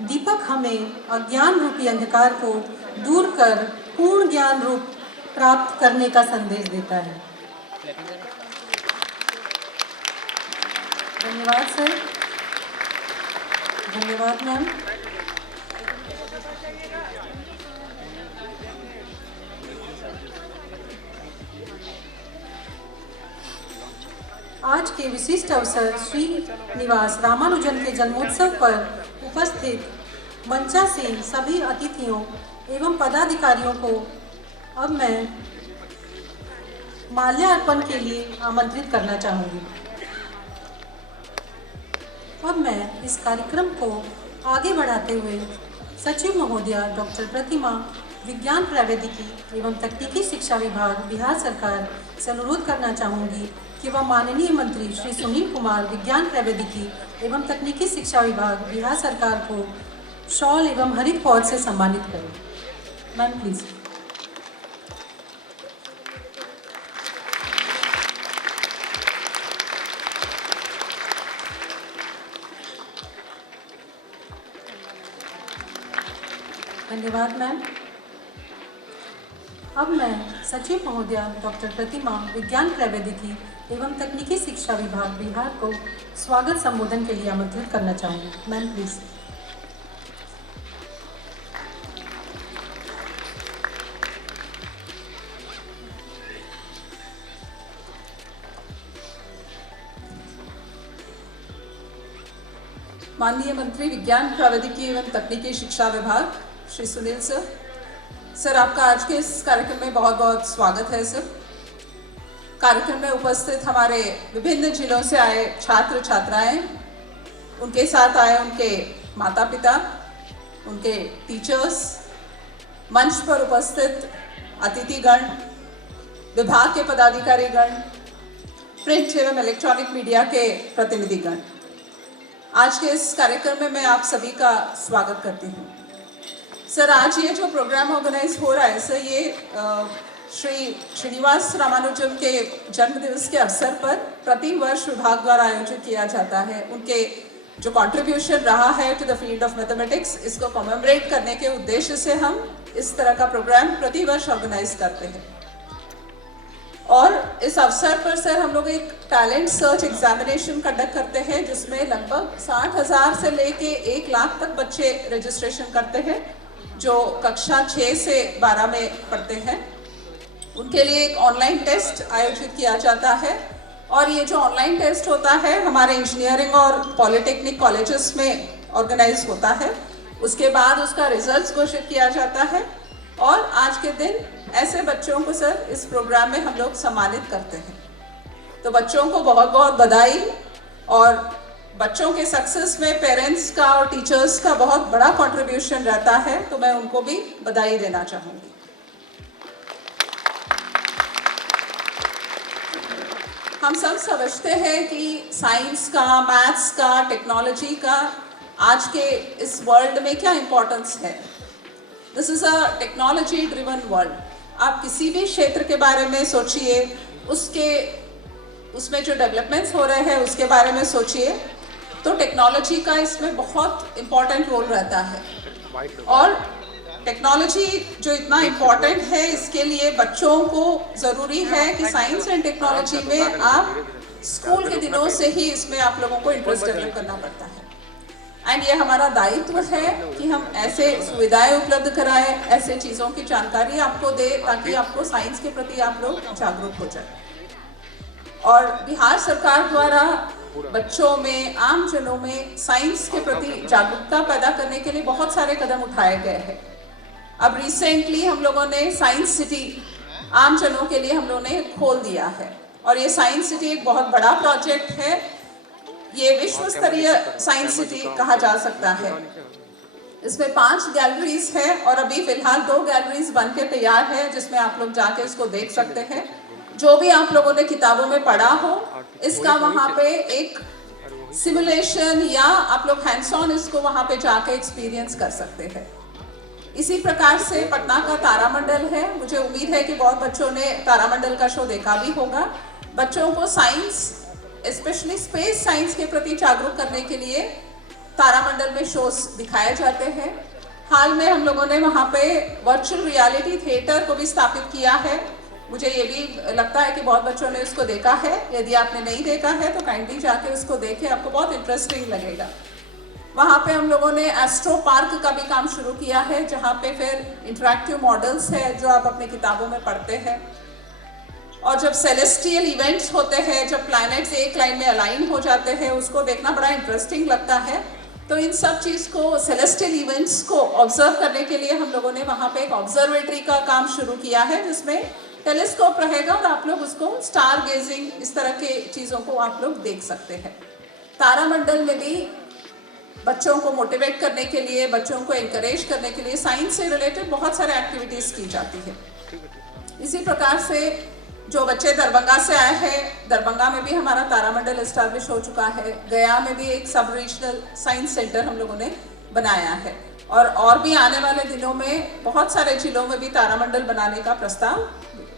दीपक हमें अज्ञान रूपी अंधकार को दूर कर पूर्ण ज्ञान रूप प्राप्त करने का संदेश देता है। धन्यवाद सर। धन्यवाद मैम। आज के विशिष्ट अवसर श्रीनिवास रामानुजन के जन्मोत्सव पर उपस्थित मंचासीन सभी अतिथियों एवं पदाधिकारियों को अब मैं माल्यार्पण के लिए आमंत्रित करना चाहूँगी। अब मैं इस कार्यक्रम को आगे बढ़ाते हुए सचिव महोदया डॉक्टर प्रतिमा, विज्ञान प्रौद्योगिकी एवं तकनीकी शिक्षा विभाग बिहार सरकार से अनुरोध करना चाहूँगी कि वह माननीय मंत्री श्री सुनील कुमार, विज्ञान प्रौद्योगिकी एवं तकनीकी शिक्षा विभाग बिहार सरकार को शॉल एवं हरित पौध से सम्मानित करें। Ma'am please. धन्यवाद मैम। अब मैं सचिव महोदया डॉक्टर प्रतिमा, विज्ञान प्रौद्योगिकी एवं तकनीकी शिक्षा विभाग बिहार को स्वागत संबोधन के लिए आमंत्रित करना चाहूँगी। Ma'am please. माननीय मंत्री विज्ञान प्रौद्योगिकी एवं तकनीकी शिक्षा विभाग श्री सुनील सर, आपका आज के इस कार्यक्रम में बहुत बहुत स्वागत है सर। कार्यक्रम में उपस्थित हमारे विभिन्न जिलों से आए छात्र छात्राएं, उनके साथ आए उनके माता पिता, उनके टीचर्स, मंच पर उपस्थित अतिथिगण, विभाग के पदाधिकारीगण, प्रिंट एवं इलेक्ट्रॉनिक मीडिया के प्रतिनिधिगण, आज के इस कार्यक्रम में मैं आप सभी का स्वागत करती हूँ। सर, आज ये जो प्रोग्राम ऑर्गेनाइज हो रहा है सर, ये श्री श्रीनिवास रामानुजन के जन्मदिवस के अवसर पर प्रति वर्ष विभाग द्वारा आयोजित किया जाता है। उनके जो कंट्रीब्यूशन रहा है to the field of mathematics, इसको कमेमोरेट करने के उद्देश्य से हम इस तरह का प्रोग्राम प्रति वर्ष ऑर्गेनाइज करते हैं। और इस अवसर पर सर हम लोग एक टैलेंट सर्च एग्जामिनेशन कंडक्ट करते हैं, जिसमें लगभग 60,000 से लेके 1 लाख तक बच्चे रजिस्ट्रेशन करते हैं जो कक्षा 6 से 12 में पढ़ते हैं। उनके लिए एक ऑनलाइन टेस्ट आयोजित किया जाता है और ये जो ऑनलाइन टेस्ट होता है हमारे इंजीनियरिंग और पॉलिटेक्निक कॉलेजेस में ऑर्गेनाइज होता है। उसके बाद उसका रिजल्ट घोषित किया जाता है और आज के दिन ऐसे बच्चों को सर इस प्रोग्राम में हम लोग सम्मानित करते हैं। तो बच्चों को बहुत बहुत बधाई। और बच्चों के सक्सेस में पेरेंट्स का और टीचर्स का बहुत बड़ा कंट्रीब्यूशन रहता है, तो मैं उनको भी बधाई देना चाहूँगी। हम सब समझते हैं कि साइंस का, मैथ्स का, टेक्नोलॉजी का आज के इस वर्ल्ड में क्या इम्पोर्टेंस है। This is a technology driven world. आप किसी भी क्षेत्र के बारे में सोचिए, उसमें जो डेवलपमेंट्स हो रहे हैं उसके बारे में सोचिए, तो टेक्नोलॉजी का इसमें बहुत इम्पोर्टेंट रोल रहता है। और टेक्नोलॉजी जो इतना इम्पोर्टेंट है, इसके लिए बच्चों को ज़रूरी है कि साइंस एंड टेक्नोलॉजी में आप स्कूल के दिनों से ही इसमें आप लोगों को इंटरेस्ट डेवलप करना पड़ता है। एंड ये हमारा दायित्व है कि हम ऐसे सुविधाएं उपलब्ध कराएं, ऐसे चीज़ों की जानकारी आपको दे, ताकि आपको साइंस के प्रति आप लोग जागरूक हो जाए। और बिहार सरकार द्वारा बच्चों में, आम जनों में साइंस के प्रति जागरूकता पैदा करने के लिए बहुत सारे कदम उठाए गए हैं। अब रिसेंटली हम लोगों ने साइंस सिटी आम जनों के लिए हम लोगों ने खोल दिया है और ये साइंस सिटी एक बहुत बड़ा प्रोजेक्ट है। ये विश्व स्तरीय साइंस सिटी कहा जा सकता है। इसमें 5 गैलरीज है और अभी फिलहाल 2 गैलरीज बन के तैयार है, जिसमें आप लोग जाके इसको देख सकते हैं। जो भी आप लोगों ने किताबों में पढ़ा हो, इसका वहाँ पे एक सिमुलेशन या आप लोग हैंड्स ऑन इसको वहाँ पे जाके एक्सपीरियंस कर सकते हैं। इसी प्रकार से पटना का तारामंडल है। मुझे उम्मीद है कि बहुत बच्चों ने तारामंडल का शो देखा भी होगा। बच्चों को साइंस, स्पेशली स्पेस साइंस के प्रति जागरूक करने के लिए तारामंडल में शोज दिखाए जाते हैं। हाल में हम लोगों ने वहाँ पे वर्चुअल रियलिटी थिएटर को भी स्थापित किया है। मुझे ये भी लगता है कि बहुत बच्चों ने उसको देखा है। यदि आपने नहीं देखा है तो काइंडली जाके उसको देखें, आपको बहुत इंटरेस्टिंग लगेगा। वहाँ पे हम लोगों ने एस्ट्रो पार्क का भी काम शुरू किया है, जहाँ पे फिर इंटरैक्टिव मॉडल्स है जो आप अपनी किताबों में पढ़ते हैं। और जब सेलेस्टियल इवेंट्स होते हैं, जब प्लैनेट्स एक लाइन में अलाइन हो जाते हैं, उसको देखना बड़ा इंटरेस्टिंग लगता है। तो इन सब चीज़ को, सेलेस्टियल इवेंट्स को ऑब्जर्व करने के लिए हम लोगों ने वहाँ पे एक ऑब्जर्वेटरी का काम शुरू किया है, जिसमें टेलीस्कोप रहेगा और आप लोग उसको स्टार गेजिंग, इस तरह के चीज़ों को आप लोग देख सकते हैं। तारामंडल में भी बच्चों को मोटिवेट करने के लिए, बच्चों को एनकरेज करने के लिए साइंस से रिलेटेड बहुत सारे एक्टिविटीज़ की जाती है। इसी प्रकार से जो बच्चे दरभंगा से आए हैं, दरभंगा में भी हमारा तारामंडल एस्टैब्लिश हो चुका है। गया में भी एक सब रीजनल साइंस सेंटर हम लोगों ने बनाया है, और भी आने वाले दिनों में बहुत सारे जिलों में भी तारामंडल बनाने का प्रस्ताव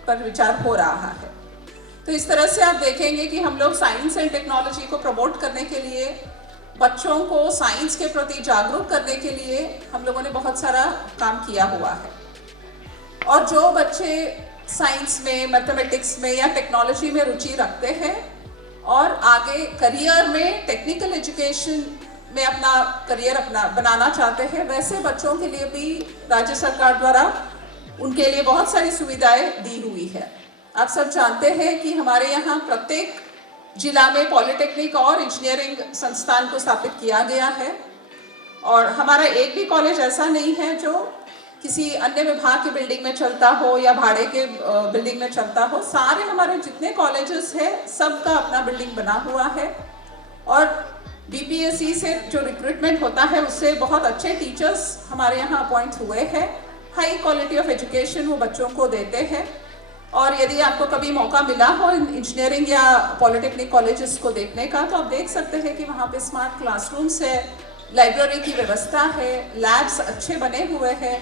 पर विचार हो रहा है। तो इस तरह से आप देखेंगे कि हम लोग साइंस एंड टेक्नोलॉजी को प्रमोट करने के लिए, बच्चों को साइंस के प्रति जागरूक करने के लिए हम लोगों ने बहुत सारा काम किया हुआ है। और जो बच्चे साइंस में, मैथमेटिक्स में या टेक्नोलॉजी में रुचि रखते हैं और आगे करियर में टेक्निकल एजुकेशन में अपना करियर बनाना चाहते हैं, वैसे बच्चों के लिए भी राज्य सरकार द्वारा उनके लिए बहुत सारी सुविधाएं दी हुई है। आप सब जानते हैं कि हमारे यहाँ प्रत्येक जिला में पॉलिटेक्निक और इंजीनियरिंग संस्थान को स्थापित किया गया है, और हमारा एक भी कॉलेज ऐसा नहीं है जो किसी अन्य विभाग की बिल्डिंग में चलता हो या भाड़े के बिल्डिंग में चलता हो। सारे हमारे जितने कॉलेजेस हैं, सबका अपना बिल्डिंग बना हुआ है, और बीपीएससी से जो रिक्रूटमेंट होता है उससे बहुत अच्छे टीचर्स हमारे यहाँ अपॉइंट हुए हैं। हाई क्वालिटी ऑफ एजुकेशन वो बच्चों को देते हैं। और यदि आपको कभी मौका मिला हो इंजीनियरिंग या पॉलिटेक्निक कॉलेजेस को देखने का, तो आप देख सकते हैं कि वहाँ पे स्मार्ट क्लासरूम्स है, लाइब्रेरी की व्यवस्था है, लैब्स अच्छे बने हुए हैं।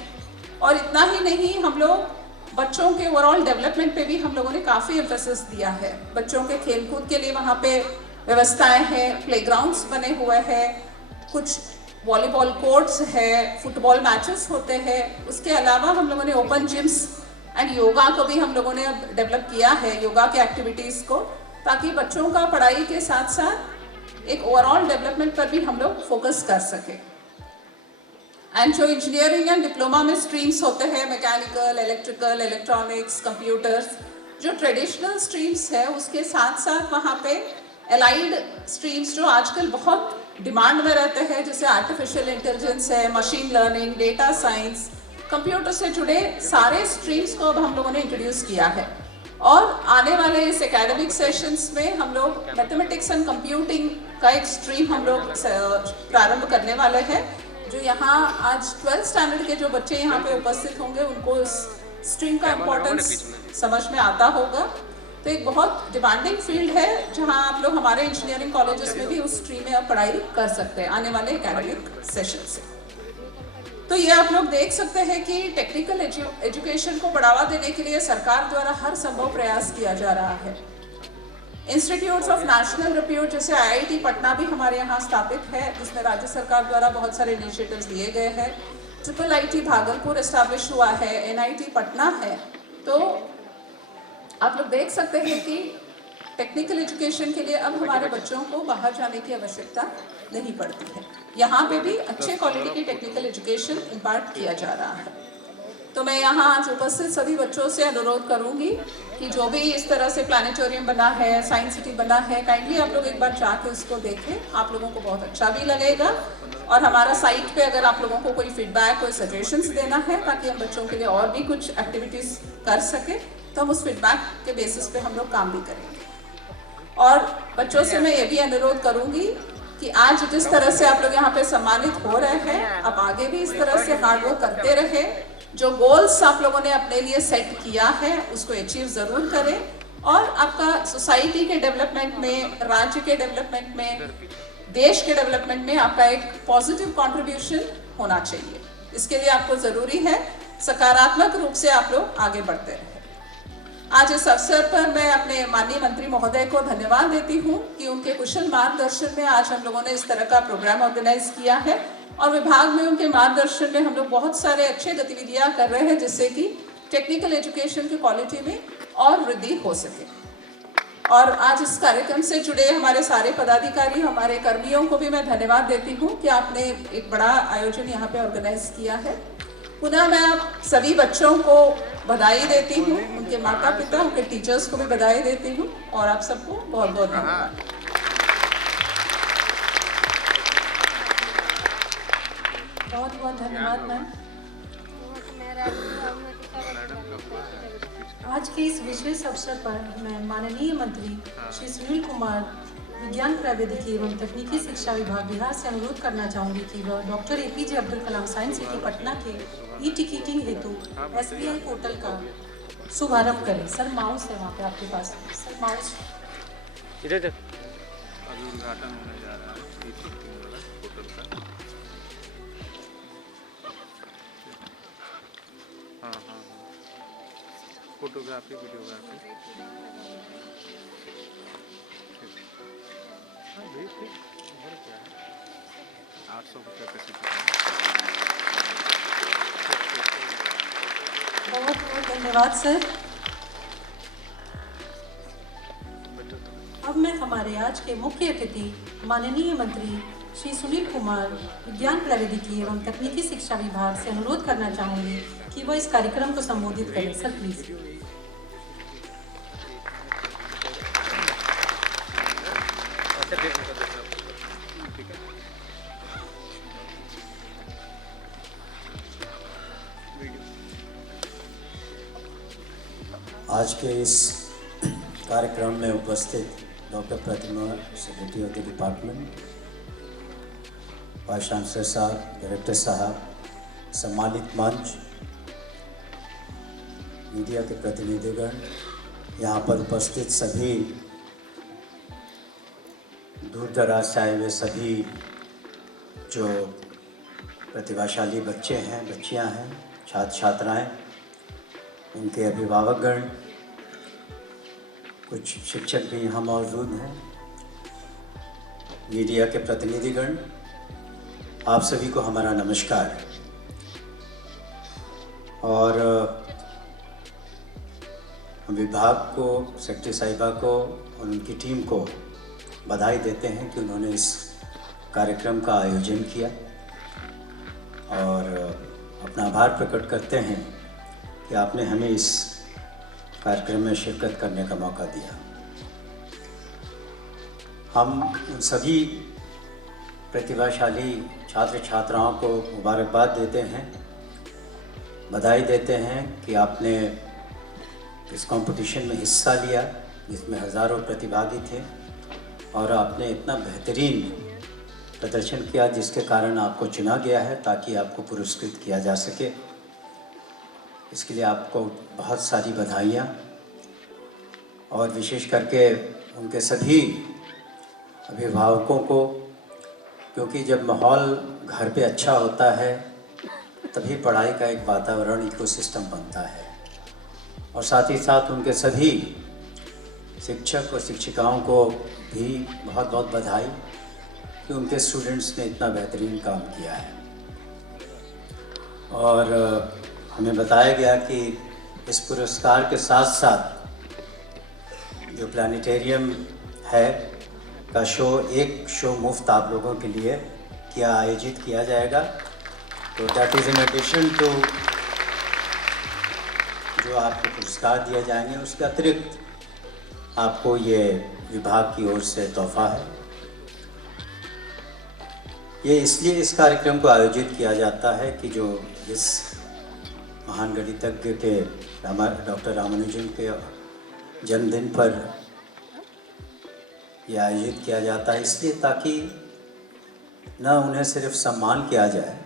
और इतना ही नहीं, हम लोग बच्चों के ओवरऑल डेवलपमेंट पे भी हम लोगों ने काफ़ी एम्फेसिस दिया है। बच्चों के खेलकूद के लिए वहाँ पे व्यवस्थाएं हैं, प्लेग्राउंड्स बने हुए हैं, कुछ वॉलीबॉल कोर्ट्स है, फुटबॉल मैचेस होते हैं। उसके अलावा हम लोगों ने ओपन जिम्स एंड योगा को भी हम लोगों ने अब डेवलप किया है, योगा के एक्टिविटीज़ को, ताकि बच्चों का पढ़ाई के साथ साथ एक ओवरऑल डेवलपमेंट पर भी हम लोग फोकस कर सकें। एंड जो इंजीनियरिंग एंड डिप्लोमा में स्ट्रीम्स होते हैं, मैकेनिकल, इलेक्ट्रिकल, इलेक्ट्रॉनिक्स, कंप्यूटर्स, जो ट्रेडिशनल स्ट्रीम्स है, उसके साथ साथ वहाँ पे एलाइड स्ट्रीम्स जो आजकल बहुत डिमांड में रहते हैं, जैसे आर्टिफिशियल इंटेलिजेंस है, machine learning, data science, computer से जुड़े सारे स्ट्रीम्स को अब हम लोगों ने इंट्रोड्यूस किया है। और आने वाले इस एकेडमिक सेशंस में हम लोग मैथमेटिक्स एंड कंप्यूटिंग का एक स्ट्रीम हम लोग प्रारंभ करने वाले हैं, जो यहाँ आज 12th स्टैंडर्ड के जो बच्चे यहाँ पे उपस्थित होंगे उनको इस स्ट्रीम का इम्पोर्टेंस समझ में आता होगा। तो एक बहुत डिमांडिंग फील्ड है, जहाँ आप लोग हमारे इंजीनियरिंग कॉलेजेस में भी उस स्ट्रीम में आप पढ़ाई कर सकते हैं आने वाले एकेडमिक सेशन से। तो ये आप लोग देख सकते हैं कि टेक्निकल एजुकेशन को बढ़ावा देने के लिए सरकार द्वारा हर संभव प्रयास किया जा रहा है। इंस्टीट्यूट्स ऑफ नेशनल रिप्यूट जैसे आईआईटी पटना भी हमारे यहाँ स्थापित है, जिसमें राज्य सरकार द्वारा बहुत सारे इनिशिएटिव्स लिए गए हैं। ट्रिपल आईटी भागलपुर एस्टैब्लिश हुआ है, एनआईटी पटना है। तो आप लोग देख सकते हैं कि टेक्निकल एजुकेशन के लिए अब हमारे बच्चों को बाहर जाने की आवश्यकता नहीं पड़ती है। यहाँ पे भी अच्छे क्वालिटी की टेक्निकल एजुकेशन इम्पार्ट किया जा रहा है। तो मैं यहाँ आज उपस्थित सभी बच्चों से अनुरोध करूँगी कि जो भी इस तरह से प्लानिटोरियम बना है, साइंस सिटी बना है, काइंडली आप लोग एक बार जाके उसको देखें। आप लोगों को बहुत अच्छा भी लगेगा। और हमारा साइट पे अगर आप लोगों को कोई फीडबैक, कोई सजेशंस देना है ताकि हम बच्चों के लिए और भी कुछ एक्टिविटीज़ कर सकें, तो हम उस फीडबैक के बेसिस पे हम लोग काम भी करेंगे। और बच्चों से मैं ये भी अनुरोध करूँगी कि आज जिस तरह से आप लोग यहाँ पे सम्मानित हो रहे हैं, आप आगे भी इस तरह से हार्ड वर्क करते रहे। जो गोल्स आप लोगों ने अपने लिए सेट किया है उसको अचीव ज़रूर करें, और आपका सोसाइटी के डेवलपमेंट में, राज्य के डेवलपमेंट में, देश के डेवलपमेंट में आपका एक पॉजिटिव कंट्रीब्यूशन होना चाहिए। इसके लिए आपको ज़रूरी है सकारात्मक रूप से आप लोग आगे बढ़ते रहें। आज इस अवसर पर मैं अपने माननीय मंत्री महोदय को धन्यवाद देती हूँ कि उनके कुशल मार्गदर्शन में आज हम लोगों ने इस तरह का प्रोग्राम ऑर्गेनाइज किया है और विभाग में उनके मार्गदर्शन में हम लोग बहुत सारे अच्छे गतिविधियाँ कर रहे हैं जिससे कि टेक्निकल एजुकेशन की क्वालिटी में और वृद्धि हो सके। और आज इस कार्यक्रम से जुड़े हमारे सारे पदाधिकारी, हमारे कर्मियों को भी मैं धन्यवाद देती हूँ कि आपने एक बड़ा आयोजन यहाँ पे ऑर्गेनाइज किया है। पुनः मैं आप सभी बच्चों को बधाई देती हूँ, उनके माता पिता, उनके टीचर्स को भी बधाई देती हूँ और आप सबको बहुत बहुत धन्यवाद। बहुत बहुत धन्यवाद मैम। आज के इस विशेष अवसर पर मैं माननीय मंत्री श्री सुनील कुमार, विज्ञान प्रौद्योगिकी एवं तकनीकी शिक्षा विभाग बिहार से अनुरोध करना चाहूँगी कि वह doctor APJ Abdul Kalam science city Patna के ई-टिकटिंग हेतु SBI पोर्टल का शुभारंभ करें। सर माउस है वहाँ पे आपके पास, सर माउस इधर अभी उद्घाटन होने जा रहा है ई-टिकटिंग वाला पोर्टल का। हाँ, फोटोग्राफी, वीडियोग्राफी, ठीक और क्या है, 800 कैपेसिटी। बहुत बहुत धन्यवाद सर। अब मैं हमारे आज के मुख्य अतिथि माननीय मंत्री श्री सुनील कुमार, विज्ञान प्रौद्योगिकी एवं तकनीकी शिक्षा विभाग से अनुरोध करना चाहूँगी कि वह इस कार्यक्रम को संबोधित करें। Sir please. आज के इस कार्यक्रम में उपस्थित doctor Pratima, secretary of the department, vice chancellor साहब, डायरेक्टर साहब, सम्मानित मंच, मीडिया के प्रतिनिधिगण, यहाँ पर उपस्थित सभी दूर दराज से आए हुए सभी जो प्रतिभाशाली बच्चे हैं, बच्चियाँ हैं, छात्र छात्राएँ, उनके अभिभावकगण, कुछ शिक्षक भी यहाँ मौजूद हैं, मीडिया के प्रतिनिधिगण, आप सभी को हमारा नमस्कार। और हम विभाग को, सेक्रेटरी साहिबा को और उनकी टीम को बधाई देते हैं कि उन्होंने इस कार्यक्रम का आयोजन किया और अपना आभार प्रकट करते हैं कि आपने हमें इस कार्यक्रम में शिरकत करने का मौका दिया। हम उन सभी प्रतिभाशाली छात्र छात्राओं को मुबारकबाद देते हैं, बधाई देते हैं कि आपने इस कंपटीशन में हिस्सा लिया जिसमें हज़ारों प्रतिभागी थे और आपने इतना बेहतरीन प्रदर्शन किया जिसके कारण आपको चुना गया है ताकि आपको पुरस्कृत किया जा सके। इसके लिए आपको बहुत सारी बधाइयाँ और विशेष करके उनके सभी अभिभावकों को, क्योंकि जब माहौल घर पे अच्छा होता है तभी पढ़ाई का एक वातावरण, इकोसिस्टम बनता है। और साथ ही साथ उनके सभी शिक्षक और शिक्षिकाओं को भी बहुत बहुत बधाई कि उनके स्टूडेंट्स ने इतना बेहतरीन काम किया है। और हमें बताया गया कि इस पुरस्कार के साथ साथ जो प्लानिटेरियम है का एक शो मुफ्त आप लोगों के लिए आयोजित किया जाएगा। तो that is in addition to जो आपको पुरस्कार दिए जाएंगे, उसके अतिरिक्त आपको ये विभाग की ओर से तोहफा है। ये इसलिए इस कार्यक्रम को आयोजित किया जाता है कि जो इस महान गणितज्ञ के डॉक्टर रामानुजन के जन्मदिन पर यह आयोजित किया जाता है, इसलिए ताकि न उन्हें सिर्फ सम्मान किया जाए,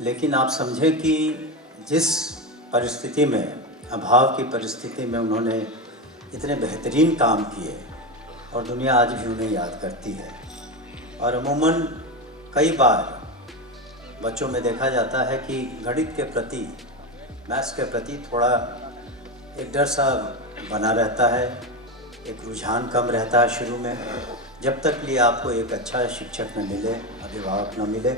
लेकिन आप समझें कि जिस परिस्थिति में, अभाव की परिस्थिति में उन्होंने इतने बेहतरीन काम किए और दुनिया आज भी उन्हें याद करती है। और अमूमन कई बार बच्चों में देखा जाता है कि गणित के प्रति, मैथ्स के प्रति थोड़ा एक डर सा बना रहता है, एक रुझान कम रहता है शुरू में, जब तक लिए आपको एक अच्छा शिक्षक न मिले, अभिभावक न मिले।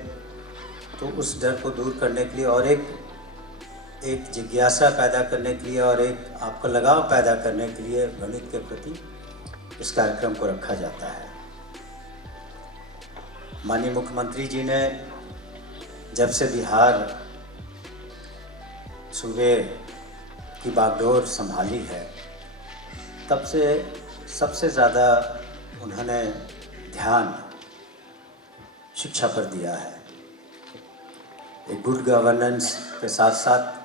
तो उस डर को दूर करने के लिए और एक जिज्ञासा पैदा करने के लिए और एक आपका लगाव पैदा करने के लिए गणित के प्रति इस कार्यक्रम को रखा जाता है। माननीय मुख्यमंत्री जी ने जब से बिहार सूबे की बागडोर संभाली है, तब से सबसे ज़्यादा उन्होंने ध्यान शिक्षा पर दिया है। एक गुड गवर्नेंस के साथ साथ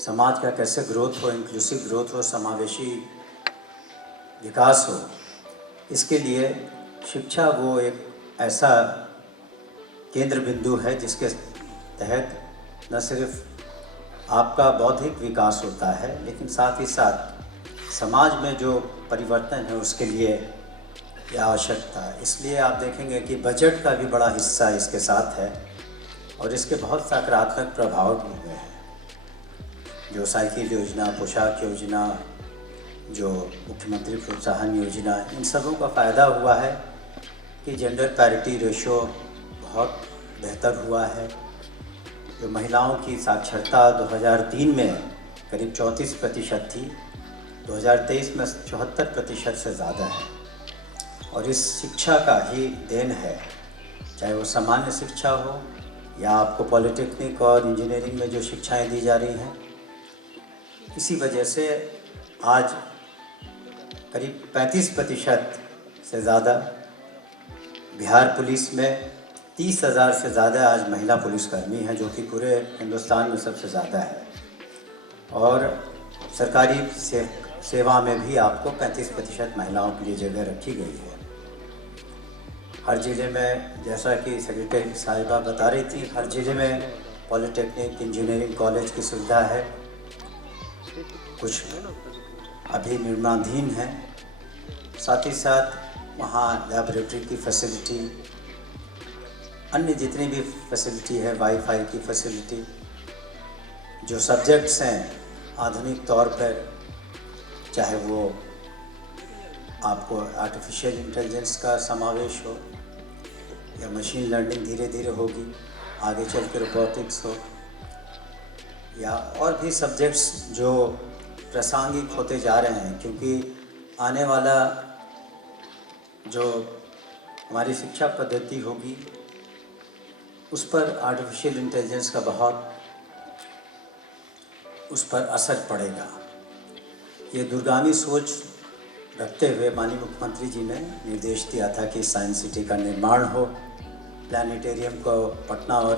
समाज का कैसे ग्रोथ हो, इंक्लूसिव ग्रोथ हो, समावेशी विकास हो, इसके लिए शिक्षा वो एक ऐसा केंद्र बिंदु है जिसके तहत न सिर्फ आपका बौद्धिक विकास होता है, लेकिन साथ ही साथ समाज में जो परिवर्तन है उसके लिए यह आवश्यकता है। इसलिए आप देखेंगे कि बजट का भी बड़ा हिस्सा इसके साथ है और इसके बहुत सकारात्मक प्रभाव भी हुए हैं। जो साइकिल योजना, पोशाक योजना, जो मुख्यमंत्री प्रोत्साहन योजना, इन सबों का फ़ायदा हुआ है कि जेंडर पैरिटी रेशो बहुत बेहतर हुआ है। जो महिलाओं की साक्षरता 2003 में करीब 34% थी, 2023 में 74% से ज़्यादा है और इस शिक्षा का ही देन है, चाहे वो सामान्य शिक्षा हो या आपको पॉलिटेक्निक और इंजीनियरिंग में जो शिक्षाएं दी जा रही हैं। इसी वजह से आज करीब 35% से ज़्यादा बिहार पुलिस में 30,000 से ज़्यादा आज महिला पुलिसकर्मी हैं, जो कि पूरे हिंदुस्तान में सबसे ज़्यादा है। और सरकारी सेवा में भी आपको 35% महिलाओं के लिए जगह रखी गई है। हर ज़िले में, जैसा कि सेक्रेटरी साहिबा बता रही थी, हर ज़िले में पॉलिटेक्निक, इंजीनियरिंग कॉलेज की सुविधा है। कुछ अभी निर्माणाधीन है। साथ ही साथ वहाँ लैबोरेटरी की फैसिलिटी, अन्य जितनी भी फैसिलिटी है, वाईफाई की फैसिलिटी, जो सब्जेक्ट्स हैं आधुनिक तौर पर, चाहे वो आपको आर्टिफिशियल इंटेलिजेंस का समावेश हो या मशीन लर्निंग धीरे धीरे होगी, आगे चल के रोबोटिक्स हो, या और भी सब्जेक्ट्स जो प्रासंगिक होते जा रहे हैं, क्योंकि आने वाला जो हमारी शिक्षा पद्धति होगी उस पर आर्टिफिशियल इंटेलिजेंस का बहुत उस पर असर पड़ेगा। ये दूरगामी सोच रखते हुए माननीय मुख्यमंत्री जी ने निर्देश दिया था कि साइंस सिटी का निर्माण हो। प्लानिटेरियम को पटना और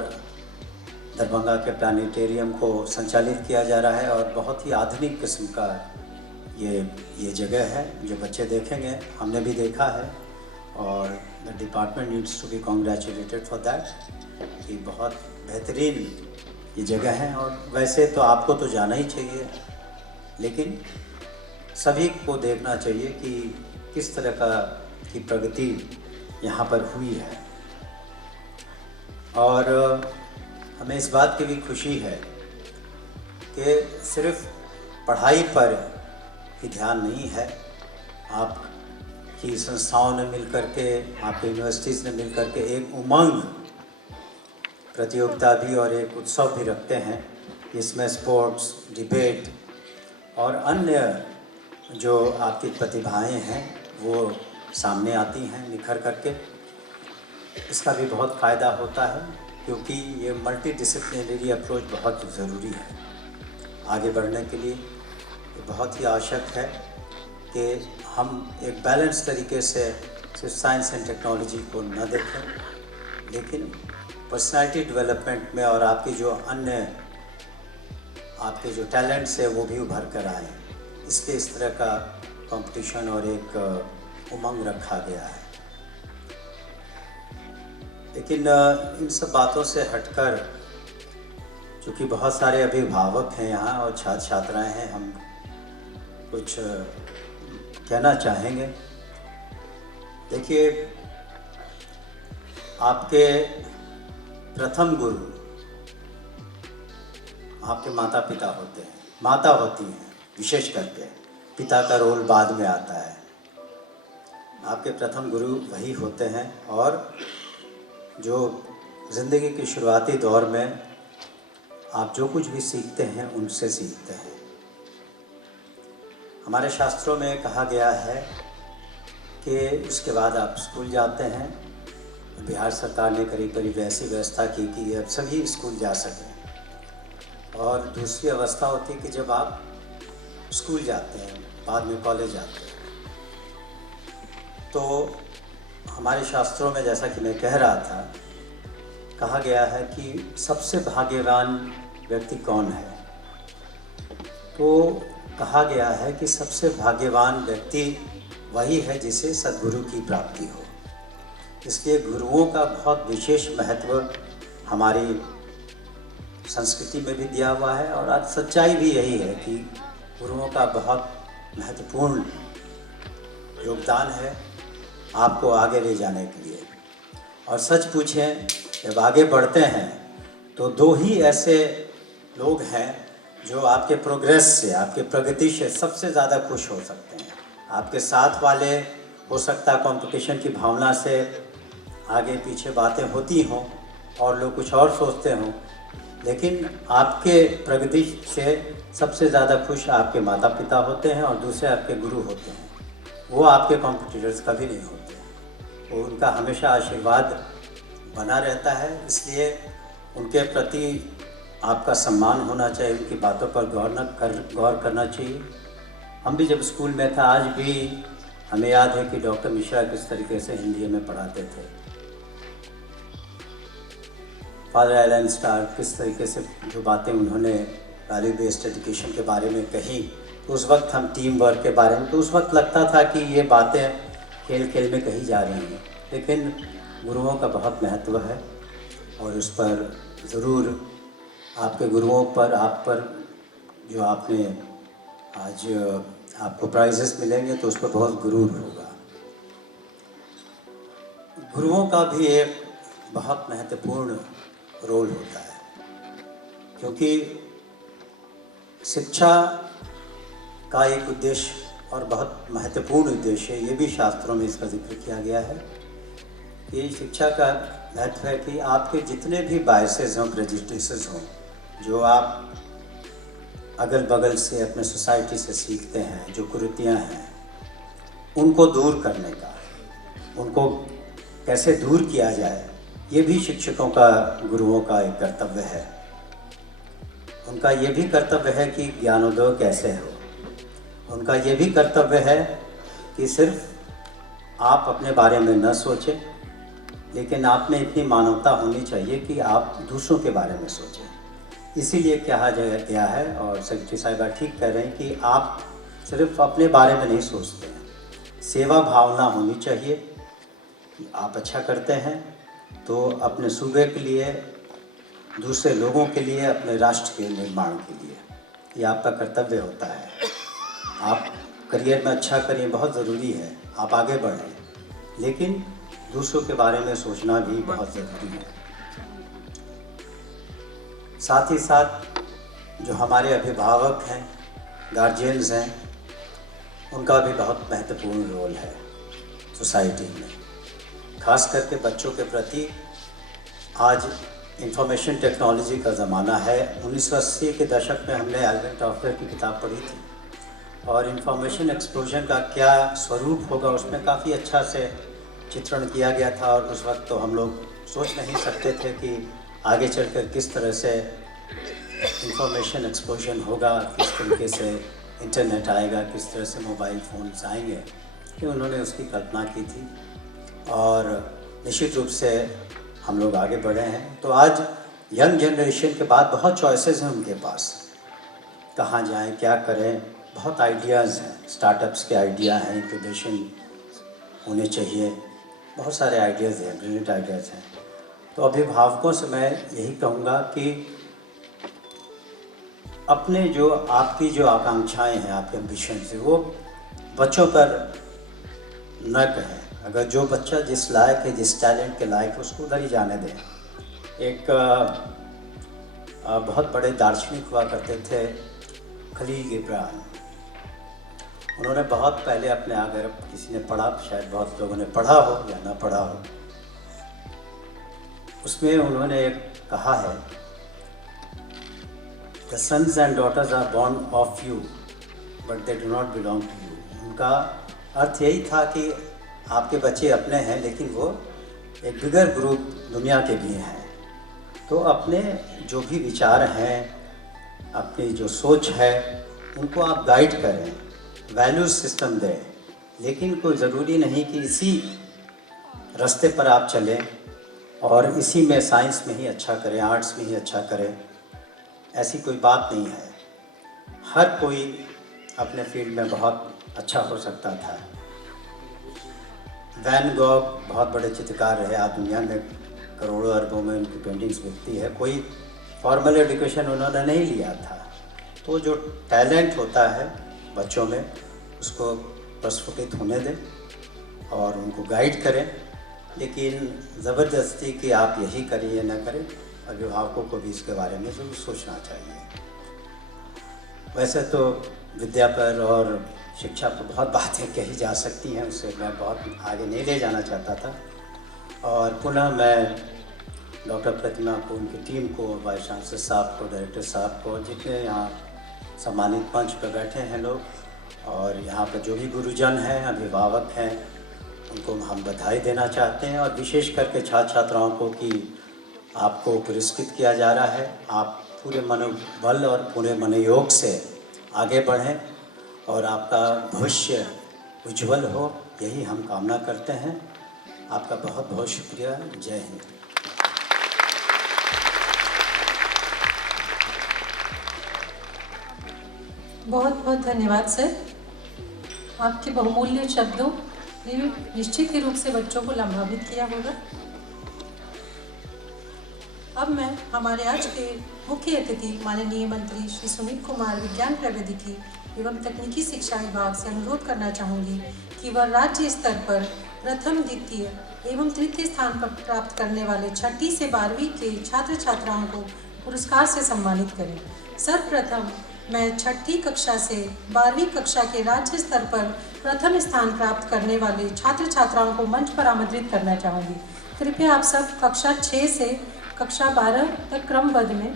दरभंगा के प्लानिटेरियम को संचालित किया जा रहा है और बहुत ही आधुनिक किस्म का ये जगह है जो बच्चे देखेंगे। हमने भी देखा है और the department needs to be congratulated for that कि बहुत बेहतरीन ये जगह है। और वैसे तो आपको तो जाना ही चाहिए, लेकिन सभी को देखना चाहिए कि किस तरह की प्रगति यहाँ पर हुई है। और हमें इस बात की भी खुशी है कि सिर्फ पढ़ाई पर ही ध्यान नहीं है। आपकी संस्थाओं ने मिलकर के, आपकी यूनिवर्सिटीज़ ने मिलकर के एक उमंग प्रतियोगिता भी और एक उत्सव भी रखते हैं, इसमें स्पोर्ट्स, डिबेट और अन्य जो आपकी प्रतिभाएं हैं वो सामने आती हैं निखर करके। इसका भी बहुत फ़ायदा होता है क्योंकि ये मल्टी डिसिप्लिनरी अप्रोच बहुत ज़रूरी है आगे बढ़ने के लिए। ये बहुत ही आवश्यक है कि हम एक बैलेंस तरीके से सिर्फ साइंस एंड टेक्नोलॉजी को न देखें, लेकिन पर्सनालिटी डेवलपमेंट में और आपकी जो अन्य आपके जो टैलेंट्स है वो भी उभर कर आए। इसलिए इस तरह का कंपटीशन और एक उमंग रखा गया है। लेकिन इन सब बातों से हटकर, चूँकि बहुत सारे अभिभावक हैं यहाँ और छात्र छात्राएं हैं, हम कुछ कहना चाहेंगे। देखिए, आपके प्रथम गुरु आपके माता पिता होते हैं। माता होती हैं, विशेष करके पिता का रोल बाद में आता है। आपके प्रथम गुरु वही होते हैं और जो ज़िंदगी के शुरुआती दौर में आप जो कुछ भी सीखते हैं उनसे सीखते हैं। हमारे शास्त्रों में कहा गया है कि उसके बाद आप स्कूल जाते हैं। बिहार सरकार ने करीब करीब ऐसी व्यवस्था की कि अब सभी स्कूल जा सकें। और दूसरी अवस्था होती है कि जब आप स्कूल जाते हैं, बाद में कॉलेज जाते हैं, तो हमारे शास्त्रों में, जैसा कि मैं कह रहा था, कहा गया है कि सबसे भाग्यवान व्यक्ति कौन है। तो कहा गया है कि सबसे भाग्यवान व्यक्ति वही है जिसे सद्गुरु की प्राप्ति हो। इसलिए गुरुओं का बहुत विशेष महत्व हमारी संस्कृति में भी दिया हुआ है और आज सच्चाई भी यही है कि गुरुओं का बहुत महत्वपूर्ण योगदान है आपको आगे ले जाने के लिए। और सच पूछें, जब आगे बढ़ते हैं तो दो ही ऐसे लोग हैं जो आपके प्रोग्रेस से, आपके प्रगति से सबसे ज़्यादा खुश हो सकते हैं। आपके साथ वाले हो सकता है कंपटीशन की भावना से आगे पीछे बातें होती हों और लोग कुछ और सोचते हों, लेकिन आपके प्रगति से सबसे ज़्यादा खुश आपके माता पिता होते हैं और दूसरे आपके गुरु होते हैं। वो आपके कॉम्पिटिटर्स कभी नहीं होते, वो उनका हमेशा आशीर्वाद बना रहता है। इसलिए उनके प्रति आपका सम्मान होना चाहिए, उनकी बातों पर गौर करना चाहिए। हम भी जब स्कूल में था, आज भी हमें याद है कि डॉक्टर मिश्रा किस तरीके से हिंदी में पढ़ाते थे, फादर एलन स्टार किस तरीके से जो बातें उन्होंने वैल्यू बेस्ड एजुकेशन के बारे में कही। तो उस वक्त हम टीम वर्क के बारे में, तो उस वक्त लगता था कि ये बातें खेल खेल में कही जा रही हैं, लेकिन गुरुओं का बहुत महत्व है और उस पर ज़रूर आपके गुरुओं पर, आप पर जो आपने आज आपको प्राइजेस मिलेंगे तो उस पर बहुत गुरूर होगा। गुरुओं का भी एक बहुत महत्वपूर्ण रोल होता है, क्योंकि शिक्षा का एक उद्देश्य और बहुत महत्वपूर्ण उद्देश्य है, ये भी शास्त्रों में इसका जिक्र किया गया है कि शिक्षा का महत्व है कि आपके जितने भी बायसेस हों, प्रेजुडिसेस हों, जो आप अगल बगल से अपने सोसाइटी से सीखते हैं, जो कुरीतियाँ हैं, उनको दूर करने का, उनको कैसे दूर किया जाए, ये भी शिक्षकों का, गुरुओं का एक कर्तव्य है। उनका ये भी कर्तव्य है कि ज्ञानोदय कैसे हो। उनका ये भी कर्तव्य है कि सिर्फ आप अपने बारे में न सोचें, लेकिन आप में इतनी मानवता होनी चाहिए कि आप दूसरों के बारे में सोचें। इसीलिए कहा गया है, और सेक्रेटरी साहिबा ठीक कह रहे हैं, कि आप सिर्फ अपने बारे में नहीं सोचते हैं, सेवा भावना होनी चाहिए। आप अच्छा करते हैं तो अपने सूबे के लिए, दूसरे लोगों के लिए, अपने राष्ट्र के निर्माण के लिए ये आपका कर्तव्य होता है। आप करियर में अच्छा करिए, बहुत ज़रूरी है, आप आगे बढ़ें, लेकिन दूसरों के बारे में सोचना भी बहुत ज़रूरी है। साथ ही साथ जो हमारे अभिभावक हैं, गार्जियंस हैं, उनका भी बहुत महत्वपूर्ण रोल है सोसाइटी में, खास करके बच्चों के प्रति। आज इंफॉर्मेशन टेक्नोलॉजी का ज़माना है। 1980 के दशक में हमने एल्बर्ट टॉफलर की किताब पढ़ी थी और इंफॉर्मेशन एक्सप्लोजन का क्या स्वरूप होगा उसमें काफ़ी अच्छा से चित्रण किया गया था। और उस वक्त तो हम लोग सोच नहीं सकते थे कि आगे चलकर किस तरह से इंफॉर्मेशन एक्सप्लोजन होगा, किस तरीके से इंटरनेट आएगा, किस तरह से मोबाइल फ़ोन्स आएंगे, कि उन्होंने उसकी कल्पना की थी और निश्चित रूप से हम लोग आगे बढ़े हैं। तो आज यंग जनरेशन के बाद बहुत चॉइसेस हैं उनके पास, कहाँ जाएं, क्या करें, बहुत आइडियाज़ हैं, स्टार्टअप्स के आइडिया हैं, इंक्यूबेशन होने चाहिए, बहुत सारे आइडियाज़ हैं, ब्रिलियंट आइडियाज़ हैं। तो अभिभावकों से मैं यही कहूँगा कि अपने जो आपकी जो आकांक्षाएं हैं, आपके एम्बिशन से, वो बच्चों पर न कहें। अगर जो बच्चा जिस लायक है, जिस टैलेंट के लायक है, उसको उधर ही जाने दें। एक बहुत बड़े दार्शनिक हुआ करते थे खलील गिब्रान। उन्होंने बहुत पहले अपने, अगर किसी ने पढ़ा, शायद बहुत लोगों ने पढ़ा हो या ना पढ़ा हो, उसमें उन्होंने कहा है, the sons and daughters are born of you but they do not belong to you. उनका अर्थ यही था कि आपके बच्चे अपने हैं, लेकिन वो एक बिगर ग्रुप दुनिया के लिए हैं। तो अपने जो भी विचार हैं, अपनी जो सोच है, उनको आप गाइड करें, वैल्यू सिस्टम दें, लेकिन कोई ज़रूरी नहीं कि इसी रास्ते पर आप चलें और इसी में साइंस में ही अच्छा करें, आर्ट्स में ही अच्छा करें। ऐसी कोई बात नहीं है। हर कोई अपने फील्ड में बहुत अच्छा हो सकता था। वैन गॉग बहुत बड़े चित्रकार रहे, आज दुनिया में करोड़ों अरबों में उनकी पेंटिंग्स बिकती है। कोई फॉर्मल एजुकेशन उन्होंने नहीं लिया था। तो जो टैलेंट होता है बच्चों में, उसको प्रस्फुटित होने दें और उनको गाइड करें, लेकिन ज़बरदस्ती कि आप यही करें या न करें, अभिभावकों को भी इसके बारे में ज़रूर सोचना चाहिए। वैसे तो विद्या पर और शिक्षा पर बहुत बातें कही जा सकती हैं, उससे मैं बहुत आगे नहीं ले जाना चाहता था। और पुनः मैं डॉक्टर प्रतिमा को, उनकी टीम को, वाइस चांसलर साहब को, डायरेक्टर साहब को, जितने यहाँ सम्मानित मंच पर बैठे हैं लोग, और यहाँ पर जो भी गुरुजन हैं, अभिभावक हैं, उनको हम बधाई देना चाहते हैं। और विशेष करके छात्र छात्राओं को कि आपको पुरस्कृत किया जा रहा है। आप पूरे मनोबल और पूरे मनोयोग से आगे बढ़ें और आपका भविष्य उज्जवल हो, यही हम कामना करते हैं। आपका बहुत बहुत शुक्रिया। जय हिंद। बहुत बहुत धन्यवाद सर। आपके बहुमूल्य शब्दों ने निश्चित ही रूप से बच्चों को लाभान्वित किया होगा। अब मैं हमारे आज के मुख्य अतिथि माननीय मंत्री श्री सुनील कुमार विज्ञान प्रौद्योगिकी एवं तकनीकी शिक्षा विभाग से अनुरोध करना चाहूँगी कि वह राज्य स्तर पर प्रथम, द्वितीय एवं तृतीय स्थान पर प्राप्त करने वाले 6ठी से 12वीं के छात्र छात्राओं को पुरस्कार से सम्मानित करें। सर्वप्रथम मैं 6ठी कक्षा से 12वीं कक्षा के राज्य स्तर पर प्रथम स्थान प्राप्त करने वाले छात्र छात्राओं को मंच पर आमंत्रित करना चाहूँगी। कृपया आप सब कक्षा 6 से कक्षा 12 तक क्रमबद्ध में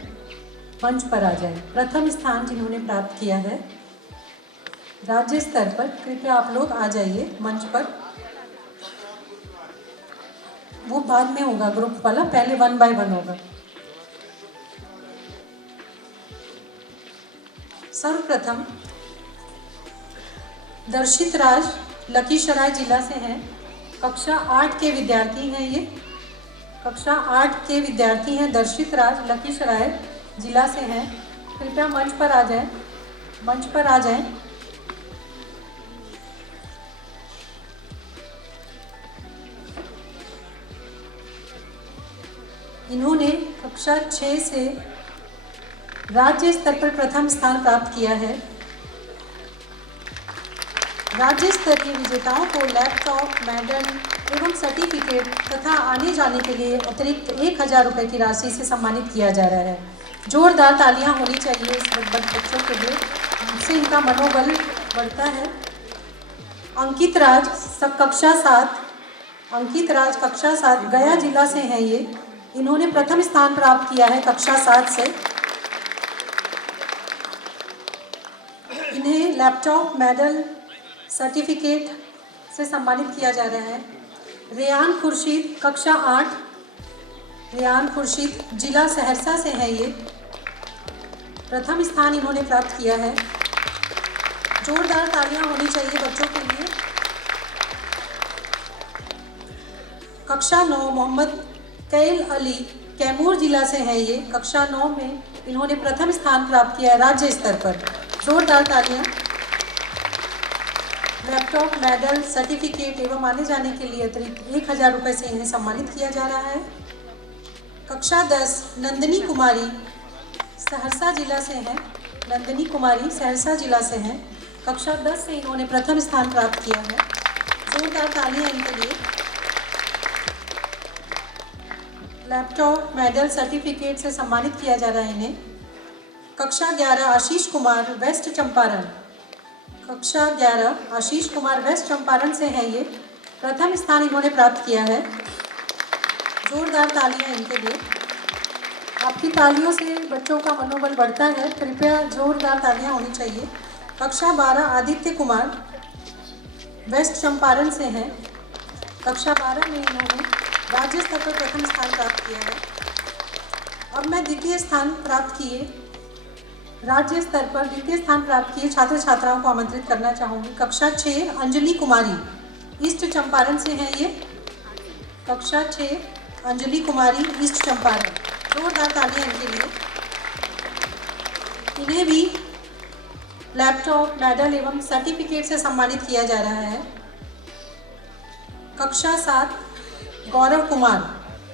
मंच पर आ जाएं। प्रथम स्थान जिन्होंने प्राप्त किया है राज्य स्तर पर, कृपया आप लोग आ जाइए मंच पर। वो बाद में होगा ग्रुप वाला, पहले 1 बाय 1 होगा। सर्वप्रथम दर्शित राज लखीसराय जिला से हैं। कक्षा 8 के विद्यार्थी हैं ये। कक्षा 8 के विद्यार्थी हैं दर्शित राज, लखीसराय जिला से हैं। कृपया मंच पर आ जाएं, मंच पर आ जाएं। इन्होंने कक्षा 6 से राज्य स्तर पर प्रथम स्थान प्राप्त किया है। राज्य स्तरीय विजेताओं को लैपटॉप, मेडल एवं सर्टिफिकेट तथा आने जाने के लिए अतिरिक्त 1000 रुपये की राशि से सम्मानित किया जा रहा है। जोरदार तालियां होनी चाहिए इस बच्चों के लिए, जिससे इनका मनोबल बढ़ता है। अंकित राज कक्षा 7, अंकित राज कक्षा 7 गया जिला से हैं ये। इन्होंने प्रथम स्थान प्राप्त किया है कक्षा 7 से। इन्हें लैपटॉप, मेडल, सर्टिफिकेट से सम्मानित किया जा रहा है। रेयान खुर्शीद कक्षा 8, रेयान खुर्शीद जिला सहरसा से है ये। प्रथम स्थान इन्होंने प्राप्त किया है। जोरदार तालियां होनी चाहिए बच्चों के लिए। कक्षा 9 मोहम्मद कैल अली कैमूर जिला से है ये। कक्षा 9 में इन्होंने प्रथम स्थान प्राप्त किया है राज्य स्तर पर। जोरदार तालियां। लैपटॉप, मेडल, सर्टिफिकेट एवं आने जाने के लिए अतिरिक्त 1000 रुपये से इन्हें सम्मानित किया जा रहा है। कक्षा 10 नंदिनी कुमारी सहरसा जिला से हैं। नंदिनी कुमारी सहरसा जिला से हैं। कक्षा 10 से इन्होंने प्रथम स्थान प्राप्त किया है। जोरदार तालियां इनके लिए। लैपटॉप, मेडल, सर्टिफिकेट से सम्मानित किया जा रहा है इन्हें। कक्षा 11 आशीष कुमार वेस्ट चंपारण। कक्षा 11 आशीष कुमार वेस्ट चंपारण से हैं ये। प्रथम स्थान इन्होंने प्राप्त किया है। जोरदार तालियां इनके लिए। आपकी तालियों से बच्चों का मनोबल बढ़ता है, कृपया जोरदार तालियां होनी चाहिए। कक्षा 12 आदित्य कुमार वेस्ट चंपारण से हैं। कक्षा 12 में इन्होंने राज्य स्तर पर प्रथम स्थान प्राप्त किया है। अब मैं द्वितीय स्थान प्राप्त किए, राज्य स्तर पर द्वितीय स्थान प्राप्त किए छात्र छात्राओं को आमंत्रित करना चाहूँगी। कक्षा 6 अंजलि कुमारी ईस्ट चंपारण से हैं ये। कक्षा 6 अंजलि कुमारी ईस्ट चंपारण। जोरदार तालियां इनके लिए। इन्हें भी लैपटॉप, मेडल एवं सर्टिफिकेट से सम्मानित किया जा रहा है। कक्षा 7 गौरव कुमार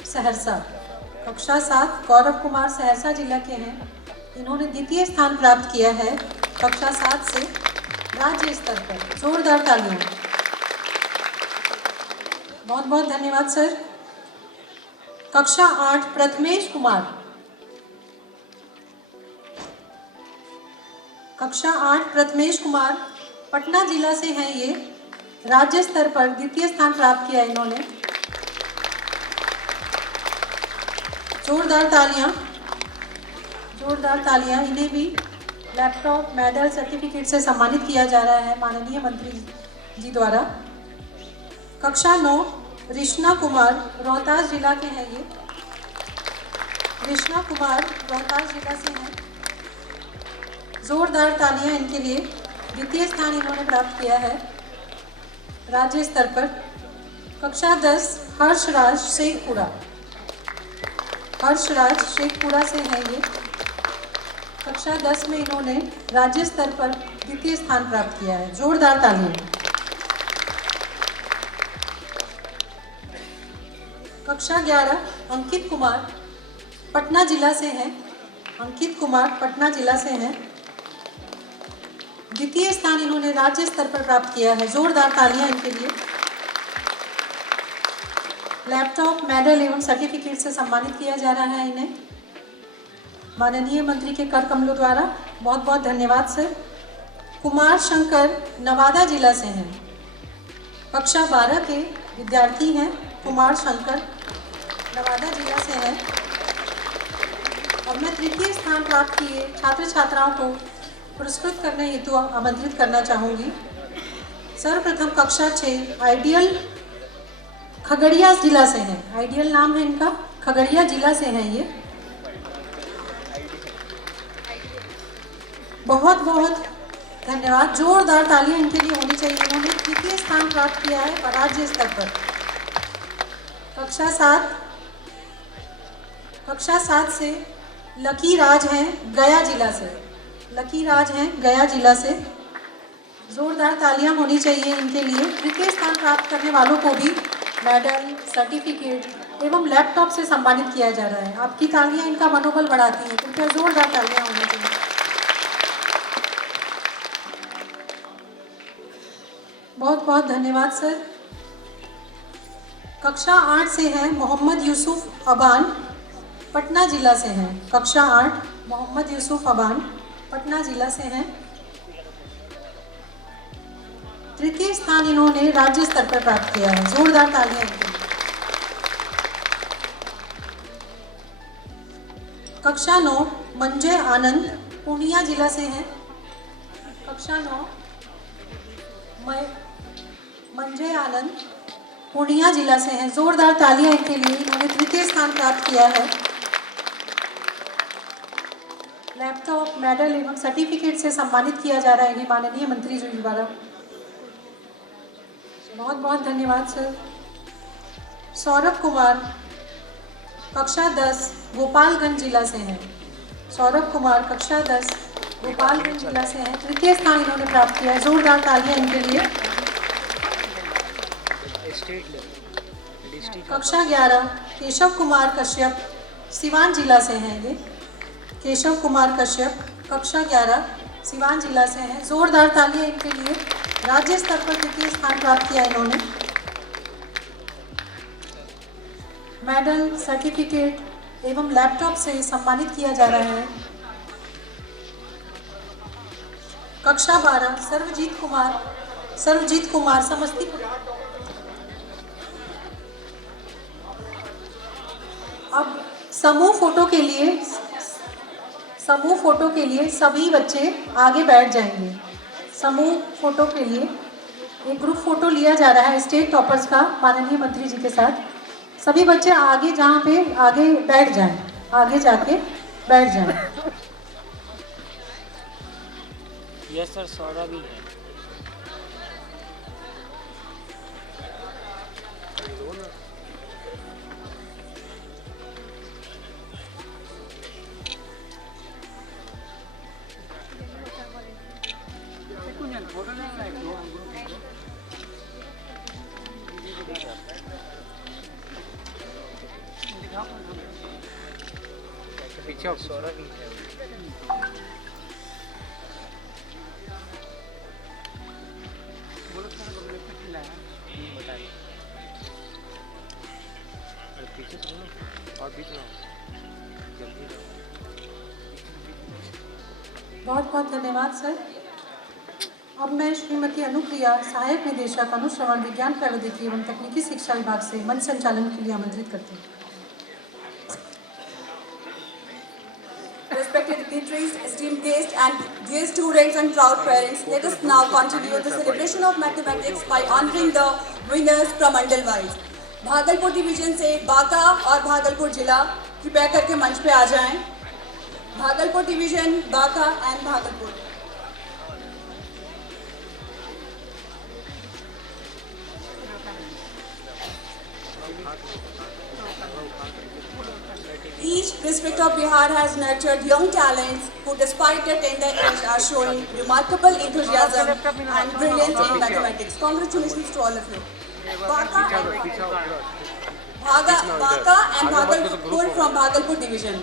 सहरसा। कक्षा 7 गौरव कुमार सहरसा जिला के हैं। इन्होंने द्वितीय स्थान प्राप्त किया है कक्षा 7 से राज्य स्तर पर। जोरदार तालियां। बहुत बहुत धन्यवाद सर। कक्षा 8 प्रथमेश कुमार। कक्षा 8 प्रथमेश कुमार पटना जिला से हैं ये। राज्य स्तर पर द्वितीय स्थान प्राप्त किया इन्होंने। जोरदार तालियां, जोरदार तालियां। इन्हें भी लैपटॉप, मेडल, सर्टिफिकेट से सम्मानित किया जा रहा है माननीय मंत्री जी द्वारा। कक्षा 9 रिश्ना कुमार रोहतास जिला के हैं ये। रिश्ना कुमार रोहतास जिला से हैं। जोरदार तालियां इनके लिए। द्वितीय स्थान इन्होंने प्राप्त किया है राज्य स्तर पर। कक्षा 10 हर्षराज शेखपुरा। हर्षराज शेखपुरा से हैं ये। कक्षा 10 में इन्होंने राज्य स्तर पर द्वितीय स्थान प्राप्त किया है। जोरदार तालियां। कक्षा 11 अंकित कुमार पटना जिला से हैं। अंकित कुमार पटना जिला से हैं। द्वितीय स्थान इन्होंने राज्य स्तर पर प्राप्त किया है। जोरदार तालियां इनके लिए। लैपटॉप, मेडल एवं सर्टिफिकेट से सम्मानित किया जा रहा है इन्हें माननीय मंत्री के कर कमलों द्वारा। बहुत बहुत धन्यवाद सर। कुमार शंकर नवादा जिला से हैं। कक्षा 12 के विद्यार्थी हैं। कुमार शंकर नवादा जिला से हैं। अब मैं तृतीय स्थान प्राप्त किए छात्र छात्राओं को पुरस्कृत करने हेतु आमंत्रित करना चाहूँगी। सर्वप्रथम कक्षा 6 आइडियल खगड़िया जिला से हैं। आइडियल नाम है इनका, खगड़िया जिला से हैं ये। बहुत बहुत धन्यवाद। जोरदार तालियां इनके लिए होनी चाहिए। इन्होंने तृतीय स्थान प्राप्त किया है राज्य स्तर पर। कक्षा 7 से लकी राज हैं गया जिला से। लकी राज हैं गया जिला से। जोरदार तालियां होनी चाहिए इनके लिए। तृतीय स्थान प्राप्त करने वालों को भी मेडल, सर्टिफिकेट एवं लैपटॉप से सम्मानित किया जा रहा है। आपकी तालियां इनका मनोबल बढ़ाती हैं, कृपया जोरदार तालियां होनी चाहिए। बहुत बहुत धन्यवाद सर। कक्षा 8 से हैं मोहम्मद यूसुफ अबान पटना जिला से हैं। कक्षा 8 मोहम्मद यूसुफ अबान पटना जिला से हैं। तृतीय स्थान इन्होंने राज्य स्तर पर प्राप्त किया है। जोरदार तालियां इनके लिए। कक्षा 9 मंजय आनंद पूर्णिया जिला से हैं। कक्षा 9 मंजय आनंद पूर्णिया जिला से हैं। जोरदार तालियां इनके लिए। इन्होंने तृतीय स्थान प्राप्त किया है। लैपटॉप, मेडल एवं सर्टिफिकेट से सम्मानित किया जा रहा है इन्हें माननीय मंत्री जी द्वारा। बहुत बहुत धन्यवाद सर। सौरभ कुमार कक्षा 10 गोपालगंज जिला से हैं। सौरभ कुमार कक्षा 10 गोपालगंज जिला से हैं। तृतीय स्थान इन्होंने प्राप्त किया है। जोरदार तालियां इनके लिए। कक्षा 11 केशव कुमार कश्यप सिवान जिला से हैं ये। केशव कुमार कश्यप कक्षा 11 सिवान जिला से हैं। जोरदार तालियां इनके लिए। राज्य स्तर पर तृतीय स्थान प्राप्त किया इन्होंने। मेडल, सर्टिफिकेट एवं लैपटॉप से सम्मानित किया जा रहा है। कक्षा 12 सर्वजीत कुमार समस्तीपुर। अब समूह फोटो के लिए सभी बच्चे आगे बैठ जाएंगे। समूह फोटो के लिए एक ग्रुप फोटो लिया जा रहा है स्टेट टॉपर्स का माननीय मंत्री जी के साथ। सभी बच्चे आगे जहाँ पे आगे बैठ जाएं, आगे जाके बैठ जाएं। यस सर, सौदा भी है। पीछे सौदा भी है। पीछे और बीच में जल्दी। बहुत बहुत धन्यवाद सर। अब मैं श्रीमती अनुप्रिया, सहायक निदेशक अनुश्रवण विज्ञान प्रौद्योगिकी एवं तकनीकी शिक्षा विभाग से मंच संचालन के लिए आमंत्रित करती हूँ। Respected dignitaries, esteemed guests, and dear students and proud parents, let us now continue the celebration of mathematics by honoring the winners from Mandal-wise. Bhagalpur division से बांका और भागलपुर जिला कृपया करके मंच पे आ जाएं। Bhagalpur division, Banka and Bhagalpur. Each district of Bihar has nurtured young talents who, despite their tender age, are showing remarkable enthusiasm and brilliance in mathematics. Congratulations to all of you. Baga and Bhagalpur from Bhagalpur division.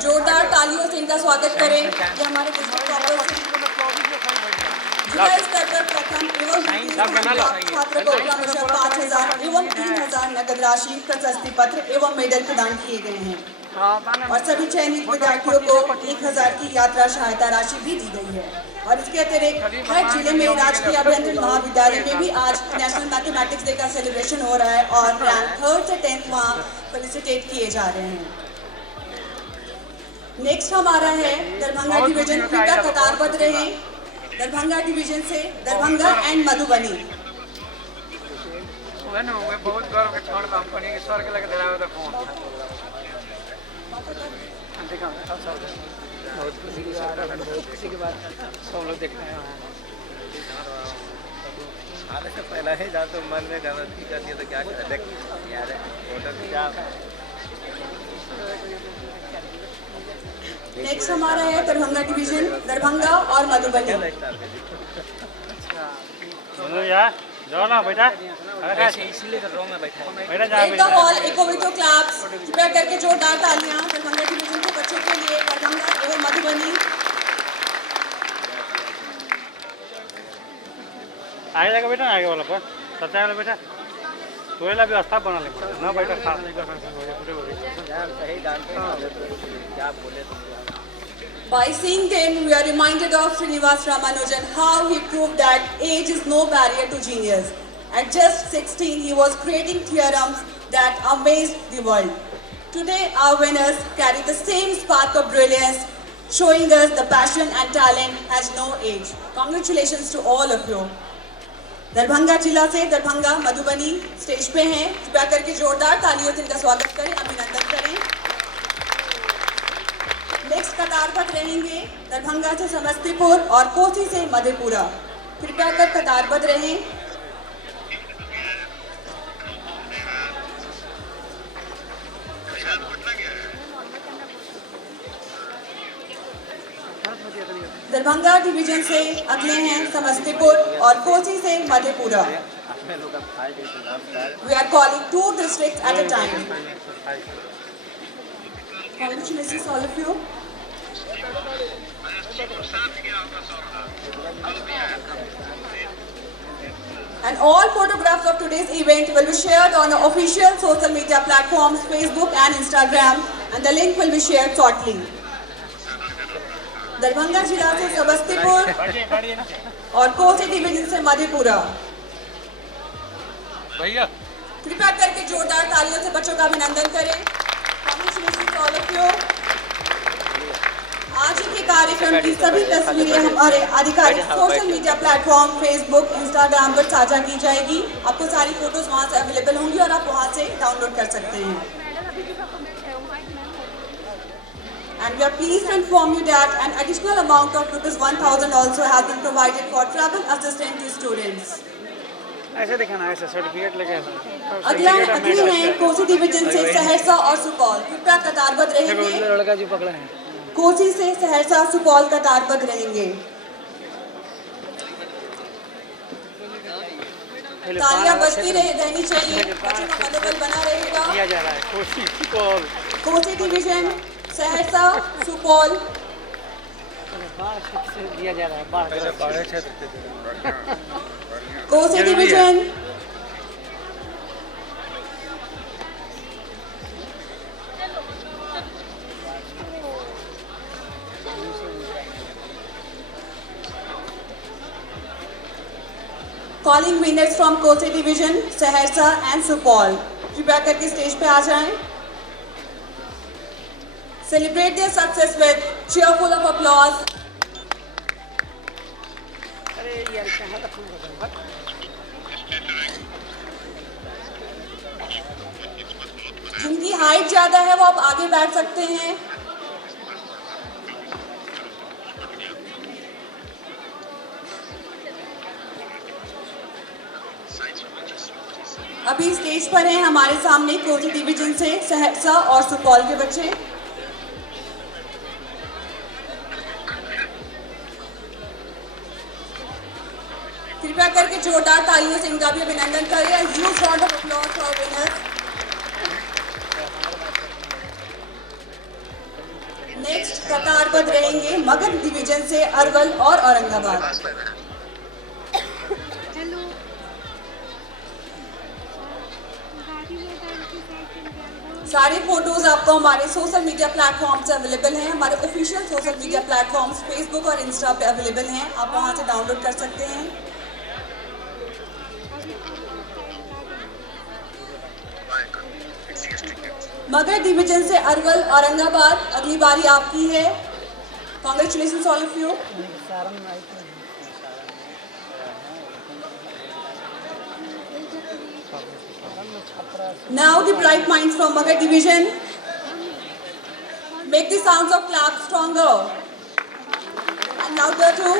जोरदार तालियों से इनका स्वागत करें। ये हमारे district toppers जिला स्तर पर प्रथम एवं छात्र को क्रमशः 5,000 एवं 3,000 नकद राशि, प्रशस्ति पत्र एवं मेडल प्रदान किए गए हैं और सभी चयनित विद्यार्थियों को 1,000 की यात्रा सहायता राशि भी दी गई है। और इसके अतिरिक्त हर जिले में राजकीय अभियंत्रण महाविद्यालय में भी आज नेशनल मैथमेटिक्स डे का सेलिब्रेशन हो रहा है और रैंक 3rd से 10th वहाँ फेलिसिटेट किए जा रहे हैं। नेक्स्ट हमारा है दरभंगा डिवीजन। कृपया कतारबद्ध रहे। दरभंगा डिवीजन से दरभंगा एंड मधुबनी। बहुत गर्व के क्षण काम करने के सर के लगे दे रहा है फोन। बहुत खुशी की बात है, बहुत खुशी की बात है। सब लोग देख रहे हैं। आने से पहला है जहाँ तो मन में गलती कर दिया तो क्या करें यार, फोटो खींचा। नेक्स्ट हमारा है दरभंगा डिवीजन, दरभंगा और मधुबनी। यार जाओ ना बेटा, इसीलिए कर रहा हूँ मैं बैठा एक द हॉल इकोविटो क्लैप्स। कृपया करके जोरदार तालियां दरभंगा डिवीजन के बच्चों के लिए, दरभंगा एवं मधुबनी। आगे जाकर बेटा, आगे वाला पर सत्या वाला बेटा तो ये व्यवस्था बना ले ना बेटा। क्या बोले By seeing them, we are reminded of Srinivas Ramanujan, how he proved that age is no barrier to genius. At just 16, he was creating theorems that amazed the world. Today, our winners carry the same spark of brilliance, showing us the passion and talent has no age. Congratulations to all of you. Darbhanga जिला से Darbhanga Madhubani stage पे हैं। कृपया करके जोरदार तालियों से इनका स्वागत करें, अभिनंदन करें। नेक्स्ट कतारबद्ध रहेंगे दरभंगा से समस्तीपुर और कोसी से मधेपुरा। कृपया कर कतारबद्ध रहें। दरभंगा डिवीजन से अगले हैं समस्तीपुर और कोसी से Madhepura. We are calling 2 districts at a time. Congratulations all of you. And all photographs of today's event will be shared on our official social media platforms, Facebook and Instagram, and the link will be shared shortly. Darbhanga जिला से समस्तीपुर और Kosi division से मधेपुरा। भैया कृपया करके जोरदार तालियों से बच्चों का अभिनंदन करें। Congratulations to all of you. आज के कार्यक्रम की सभी तस्वीरें हमारे आधिकारिक social media platform Facebook, Instagram पर साझा की जाएगी। आपको सारी फोटोज वहां से अवेलेबल होंगी और आप वहां से डाउनलोड कर सकते हैं। And we are pleased to inform you that an additional amount of ₹1,000 also has been provided for travel assistance to students. ऐसे दिखाना, ऐसे सर्टिफिकेट लेके अगला अगली है कोसी डिवीजन से सहरसा और सुपौल। कृपया कतारबद्ध रहेंगे। लड़का जी पकड़े हैं। कोसी से सहरसा सुपौल कतारबद्ध रहेंगे। तालियां बजती रहनी चाहिए, बच्चों का मनोबल बना रहेगा। दिया जा रहा है कोसी सुपौल। कोसी डिवीजन सहरसा सुपौल दिया जा रहा है बाढ़ क्षेत्र। Kosi division calling winners from Kosi division Saharsa and Supaul. कृपया करके स्टेज पे आ जाएं। Celebrate their success with cheerful of applause. जिनकी हाइट ज्यादा है वो आप आगे बैठ सकते हैं। अभी स्टेज पर हैं हमारे सामने कोसी डिवीजन से सहरसा और सुपौल के बच्चे। कृपया करके जोरदार तालियों से इनका भी अभिनंदन करें। Huge round of applause for winners. Next कतारबद्ध रहेंगे मगध डिवीजन से अरवल और औरंगाबाद। सारे फोटोज आपको हमारे सोशल मीडिया प्लेटफॉर्म्स अवेलेबल हैं। हमारे official social media platforms Facebook और इंस्टा पे अवेलेबल हैं। आप वहां से डाउनलोड कर सकते हैं। मगध डिवीजन से अरवल औरंगाबाद अगली बारी आपकी है। Congratulations all of you. Now the bright minds from Magadh division make the sounds of clap stronger. And louder to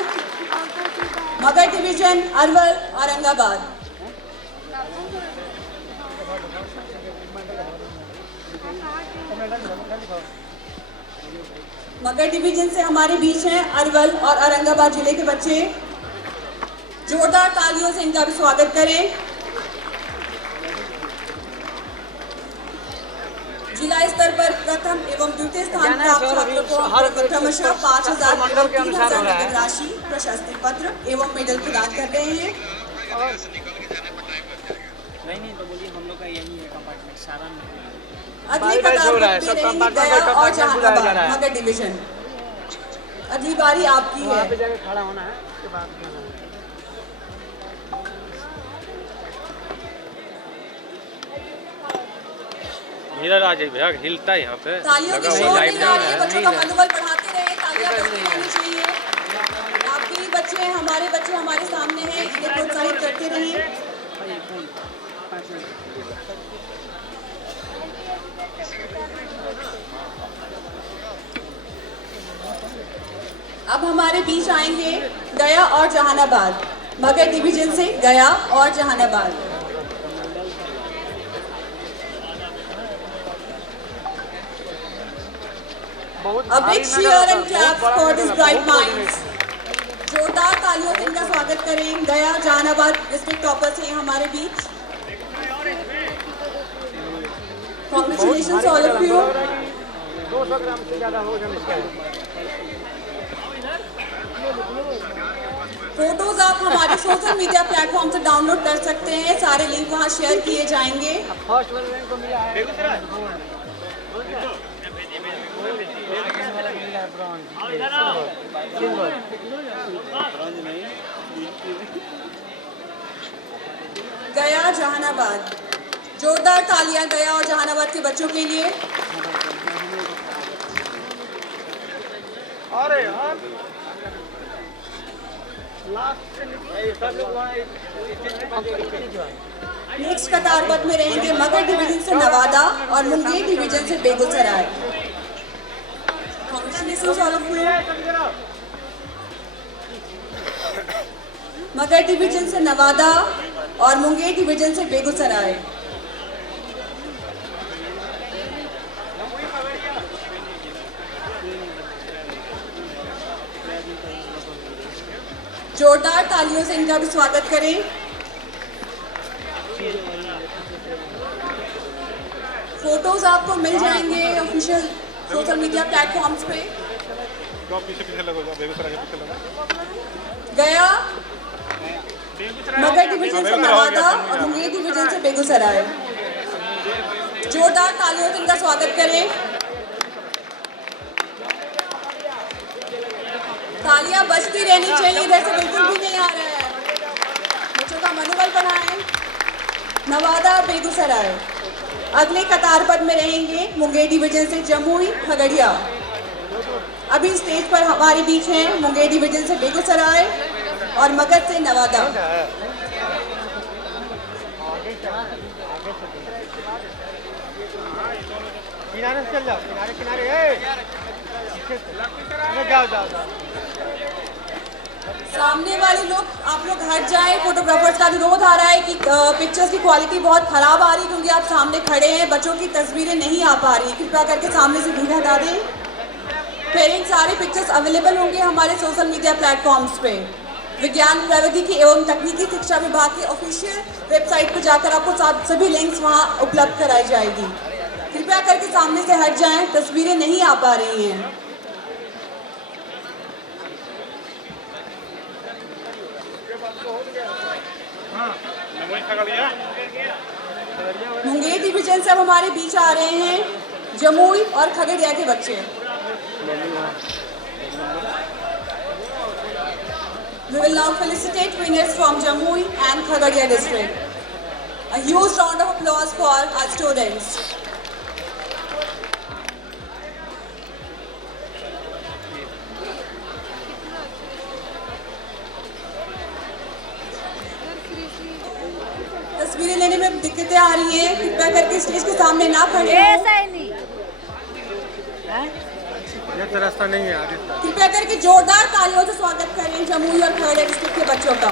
Magadh division, Arwal, Aurangabad. Magadh division से हमारे बीच हैं अरवल और औरंगाबाद जिले के बच्चे। जोरदार तालियों से इनका भी स्वागत करें। जिला स्तर पर प्रथम एवं द्वितीय स्थान प्राप्त छात्रों को क्रमशः 5,000 एवं 3,000 नगद राशि, प्रशस्ति पत्र एवं मेडल प्रदान कर रहे हैं। नहीं तो बोलिए हम लोग का यही है कंपार्टमेंट सारा में। अगली कतार गया और जहानाबाद मगध डिवीजन। अगली बारी आपकी है। वहाँ पे जाके खड़ा होना है उसके बाद जाना है। इधर आ जाइए भैया, हिलता है यहाँ पे। तालियों की शोर नहीं आ रही है, बच्चों का मनोबल बढ़ाते रहे, तालियां बजती रहनी चाहिए। आपके ही बच्चे हैं, हमारे बच्चे हमारे सामने हैं, इन्हें प्रोत्साहित करते रहिए। अब हमारे बीच आएंगे गया और जहानाबाद। मगध डिवीजन से गया और Jehanabad. A big cheer and clap for these bright minds. जोरदार तालियों से इनका स्वागत करें। गया जहानाबाद डिस्ट्रिक्ट टॉपर्स हैं हमारे बीच। Congratulations all of you. 200 ग्राम से ज़्यादा हो जाए इसका। फोटोज आप हमारे सोशल मीडिया प्लेटफॉर्म से डाउनलोड कर सकते हैं, सारे लिंक वहां शेयर किए जाएंगे। गया जहानाबाद, जोरदार तालियां गया और जहानाबाद के बच्चों के लिए। अरे यार नेक्स्ट कतारबद्ध में रहेंगे मगध डिवीजन से नवादा और मुंगेर डिवीजन से Begusarai. Congratulations all of you. Magadh division से नवादा और मुंगेर डिवीजन से बेगूसराय। जोरदार तालियों से इनका भी स्वागत करें। फोटोज आपको मिल जाएंगे ऑफिशियल सोशल मीडिया प्लेटफॉर्म्स पे। पीछे लगो, बेगूसराय के पीछे लगो। गया मगध डिवीजन से नवादा और मुंगेर डिवीजन से बेगूसराय। जोरदार तालियों से इनका स्वागत करें। तालियां बजती रहनी चाहिए, इधर से बिल्कुल भी नहीं आ रहा है। बच्चों का मनोबल बढ़ाएं। नवादा बेगूसराय। अगले कतारबद्ध में रहेंगे मुंगेर डिवीजन से जमुई खगड़िया। अभी स्टेज पर हमारे बीच हैं मुंगेर डिवीजन से बेगूसराय और मगध से नवादा। किनारे से चल जाओ, किनारे किनारे जाओ जाओ। सामने वाले लोग, आप लोग हट जाएं। फोटोग्राफर्स का विरोध आ रहा है कि पिक्चर्स की क्वालिटी बहुत खराब आ रही, क्योंकि आप सामने खड़े हैं, बच्चों की तस्वीरें नहीं आ पा रही। कृपया करके सामने से भीड़ हटा दें। फिर इन सारे पिक्चर्स अवेलेबल होंगे हमारे सोशल मीडिया प्लेटफॉर्म्स पे। विज्ञान प्रौद्योगिकी एवं तकनीकी शिक्षा विभाग की ऑफिशियल वेबसाइट पर जाकर आपको सभी लिंक्स वहां उपलब्ध कराई जाएगी। कृपया करके सामने से हट जाएं, तस्वीरें नहीं आ पा रही हैं। मुंगेर डिवीजन से अब हमारे बीच आ रहे हैं जमुई और खगड़िया के बच्चे। We will now felicitate winners from Jamui and Khagadia district. A huge round of applause for our students. तस्वीरें लेने में दिक्कतें आ रही हैं, कृपया करके स्टेज के सामने ना खड़े हों। ऐसा ही नहीं ये तो रास्ता नहीं है आगे। कृपया करके जोरदार तालियों से स्वागत करें जमुई और खगड़िया डिस्ट्रिक्ट के बच्चों का।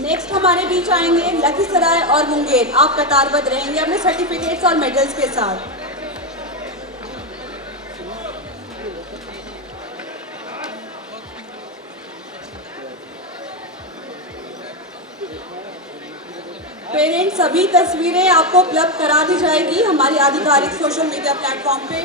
नेक्स्ट हमारे बीच आएंगे लखीसराय और मुंगेर। आप कतारबद्ध रहेंगे अपने सर्टिफिकेट्स और मेडल्स के साथ। पेरेंट्स, सभी तस्वीरें आपको उपलब्ध करा दी जाएगी हमारी आधिकारिक सोशल मीडिया प्लेटफॉर्म पे।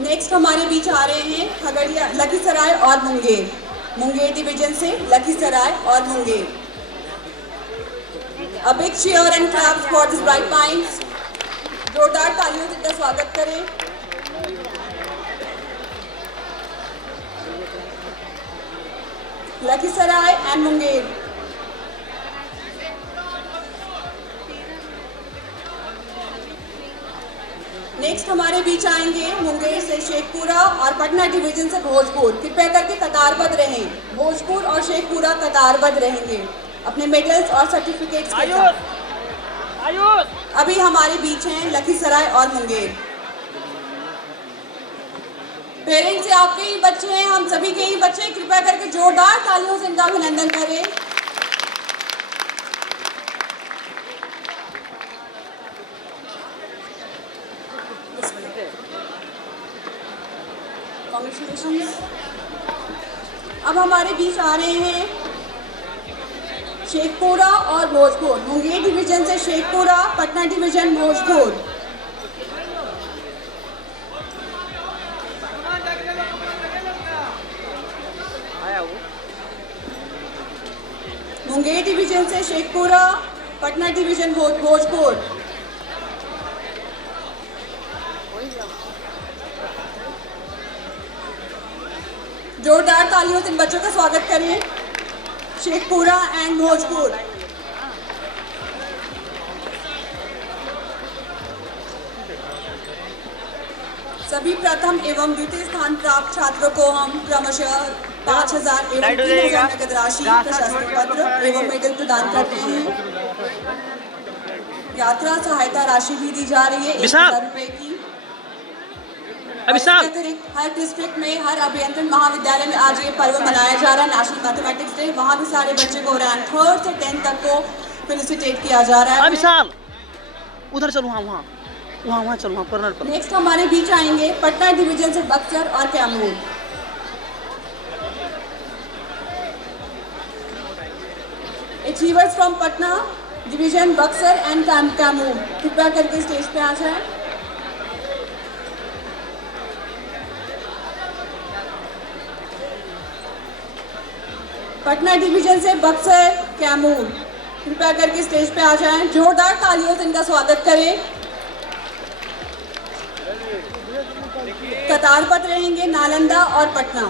नेक्स्ट हमारे बीच आ रहे हैं खगड़िया, लखीसराय और मुंगेर। मुंगेर डिवीजन से लखीसराय और Munger. A big cheer and claps for these bright minds. जोरदार तालियों से इनका स्वागत करें। लखीसराय एंड मुंगेर। नेक्स्ट हमारे बीच आएंगे मुंगेर से शेखपुरा और पटना डिवीजन से भोजपुर। कृपया करके कतारबद्ध रहें। भोजपुर और शेखपुरा कतारबद्ध रहेंगे अपने मेडल्स और सर्टिफिकेट्स के साथ। अभी हमारे बीच हैं लखीसराय और मुंगेर। पेरेंट्स, से आपके ही बच्चे हैं, हम सभी के ही बच्चे। कृपया करके जोरदार तालियों से इनका अभिनंदन करें। Congratulations. अब हमारे बीच आ रहे हैं शेखपुरा और भोजपुर। मुंगेर डिवीजन से शेखपुरा, पटना डिवीजन भोजपुर। मुंगेर डिवीजन से शेखपुरा, पटना डिवीजन भोजपुर। जोरदार तालियों से इन बच्चों का स्वागत करें। शेखपुरा एंड भोजपुर। सभी प्रथम एवं द्वितीय स्थान प्राप्त छात्रों को हम क्रमशः 5,000 एवं 3,000 नगद राशि, प्रशस्ति पत्र एवं मेडल प्रदान करते हैं। यात्रा सहायता राशि भी दी जा रही है 1,000 रुपए की। हर डिस्ट्रिक्ट में, हर अभियंत्रण महाविद्यालय में आज ये पर्व मनाया जा रहा है, नेशनल मैथमेटिक्स डे। वहाँ भी सारे बच्चे को रैंक 3rd से 10th तक को फेलिसिटेट किया जा रहा है। उधर चलो, वहाँ चलो, वहाँ कर्नल पर। नेक्स्ट हमारे बीच आएंगे पटना डिवीजन से बक्सर और Kaimur. Achievers from Patna division, Buxar and Kaimur, कृपया करके स्टेज पे आ जाए। पटना डिवीजन से बक्सर, कैमूर, कृपया करके स्टेज पे आ जाएं। जोरदार तालियों से इनका स्वागत करें। कतार पर रहेंगे नालंदा और पटना।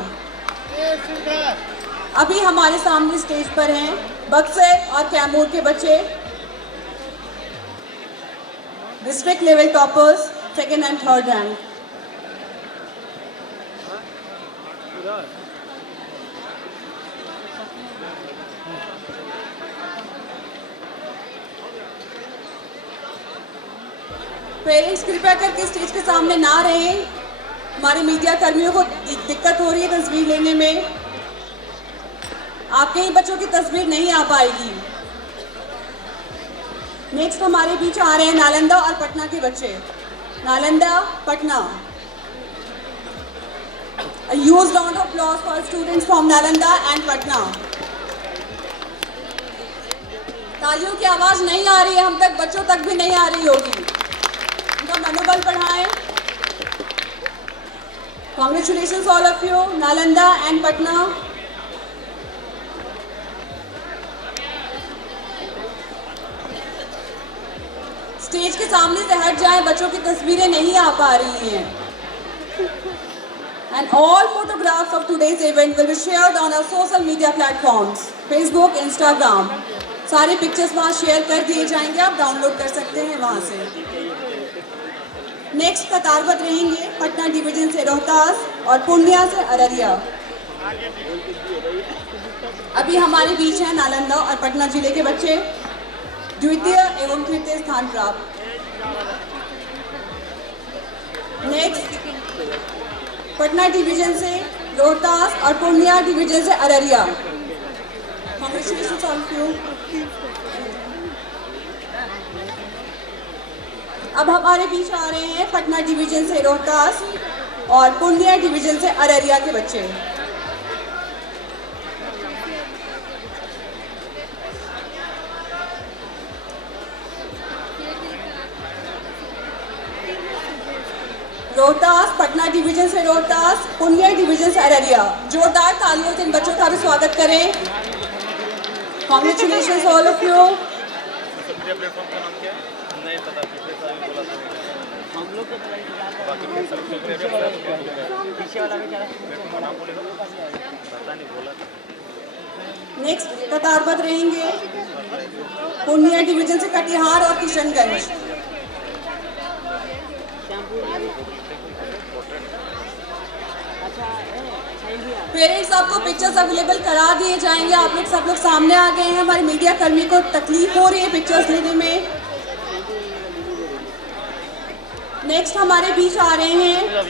अभी हमारे सामने स्टेज पर हैं बक्सर और कैमूर के बच्चे, district level toppers, 2nd and 3rd rank. Parents कृपया करके स्टेज के सामने ना रहें। हमारे मीडिया कर्मियों को दिक्कत हो रही है तस्वीर लेने में। आपके ही बच्चों की तस्वीर नहीं आ पाएगी। नेक्स्ट हमारे बीच आ रहे हैं नालंदा और पटना के बच्चे। Nalanda, Patna. A huge round of applause for students from Nalanda and Patna. तालियों की आवाज नहीं आ रही है हम तक, बच्चों तक भी नहीं आ रही होगी। उनका मनोबल बढ़ाएं। Congratulations all of you, Nalanda and Patna. Stage के सामने से हट जाएं, बच्चों की तस्वीरें नहीं आ पा रही हैं। And all photographs of today's event will be shared on our social media platforms, Facebook, Instagram. सारे पिक्चर्स वहाँ शेयर कर दिए जाएंगे, आप डाउनलोड कर सकते हैं वहाँ से। नेक्स्ट कतारबद्ध रहेंगे पटना डिवीजन से रोहतास और पूर्णिया से अररिया। अभी हमारे बीच हैं नालंदा और पटना जिले के बच्चे, द्वितीय एवं तृतीय स्थान प्राप्त। नेक्स्ट पटना डिवीजन से रोहतास और पूर्णिया डिवीजन से Araria. Congratulations all of you. अब हमारे बीच आ रहे हैं पटना डिवीजन से रोहतास और पूर्णिया डिवीजन से अररिया के बच्चे। रोहतास, पटना डिवीजन से रोहतास, पूर्णिया डिवीजन से अररिया। जोरदार तालियों से इन बच्चों का भी स्वागत करें। Congratulations all of you. Next कतारबद्ध रहेंगे पूर्णिया डिवीजन से कटिहार और किशनगंज। पेरेंट्स आपको पिक्चर्स अवेलेबल करा दिए जाएंगे। आप लोग सब लोग सामने आ गए हैं। हमारे मीडिया कर्मी को तकलीफ हो रही है पिक्चर्स लेने में। नेक्स्ट हमारे बीच आ रहे हैं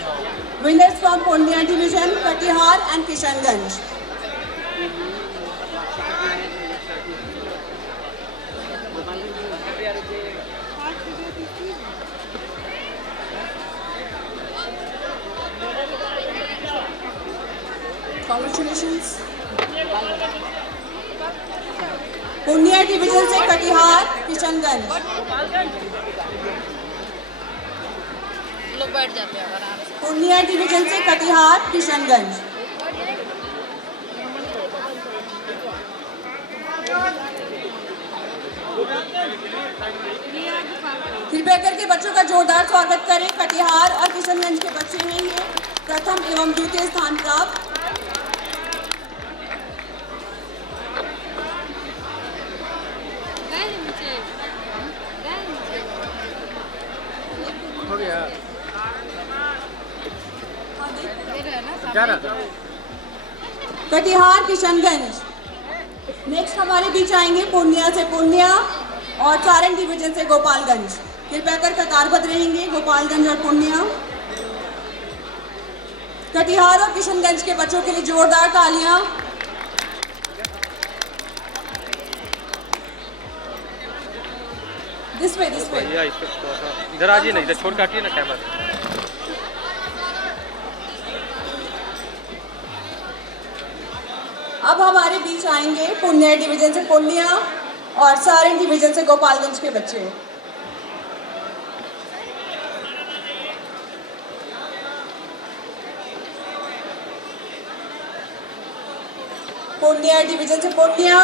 winners from Purnia division, Katihar and Kishanganj. Congratulations. Purnia division से कटिहार किशनगंज। लोग बैठ जाते हैं आराम से। पूर्णिया डिवीजन से कटिहार किशनगंज। कृपया करके बच्चों का जोरदार स्वागत करें। कटिहार और किशनगंज के बच्चे हैं ये, प्रथम एवं द्वितीय स्थान प्राप्त। हो गया जा रहा था। कटिहार किशनगंज। नेक्स्ट हमारे बीच आएंगे पूर्णिया से पूर्णिया और सारण डिवीजन से गोपालगंज। कृपया कर कतारबद्ध रहेंगे गोपालगंज और पूर्णिया। कटिहार और किशनगंज के बच्चों के लिए जोरदार तालियां। दिस वे भैया इस पे थोड़ा सा इधर आ जी, नहीं इधर छोड़ काटिए ना कैमरा। अब हमारे बीच आएंगे पूर्णिया डिवीजन से पूर्णिया और सारण डिवीजन से गोपालगंज के बच्चे। पूर्णिया डिवीजन से पूर्णिया,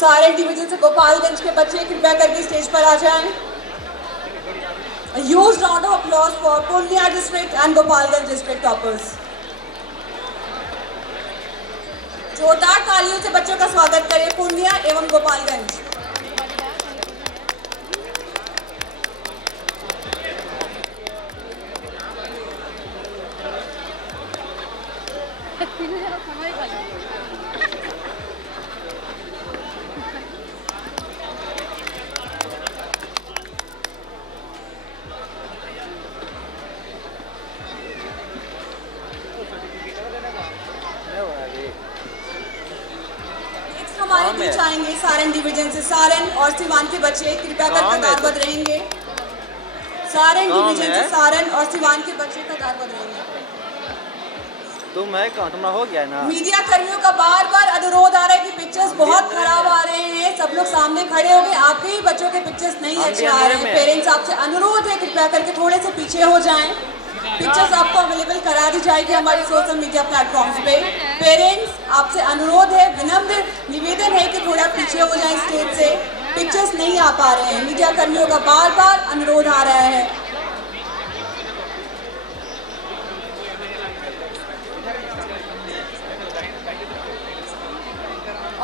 सारण डिवीजन से गोपालगंज के बच्चे कृपया करके स्टेज पर आ जाएं। A huge round of applause for Purnia district and Gopalganj district toppers. जोरदार तालियों से बच्चों का स्वागत करें पूर्णिया एवं गोपालगंज। हमारे बीच आएंगे सारण डिवीजन से सारण और सिवान के बच्चे कृपया कर कतारबद्ध रहेंगे। सारण डिवीजन से सारण और सिवान के बच्चे कतारबद्ध रहेंगे। तुम है कहाँ, तुम्हारा हो गया ना। मीडिया कर्मियों का बार बार अनुरोध आ रहा है कि पिक्चर्स बहुत खराब आ रहे हैं, सब लोग सामने खड़े हो गए, आपके ही बच्चों के पिक्चर्स नहीं अच्छे आ रहे हैं। पेरेंट्स आपसे अनुरोध है कृपया करके थोड़े से पीछे हो जाएं। पिक्चर्स आपको अवेलेबल करा दी जाएगी हमारे सोशल मीडिया प्लेटफॉर्म्स पे। पेरेंट्स आपसे अनुरोध है, विनम्र निवेदन है कि थोड़ा पीछे हो जाएं स्टेज से, पिक्चर्स नहीं आ पा रहे हैं। मीडिया कर्मियों का बार बार अनुरोध आ रहा है।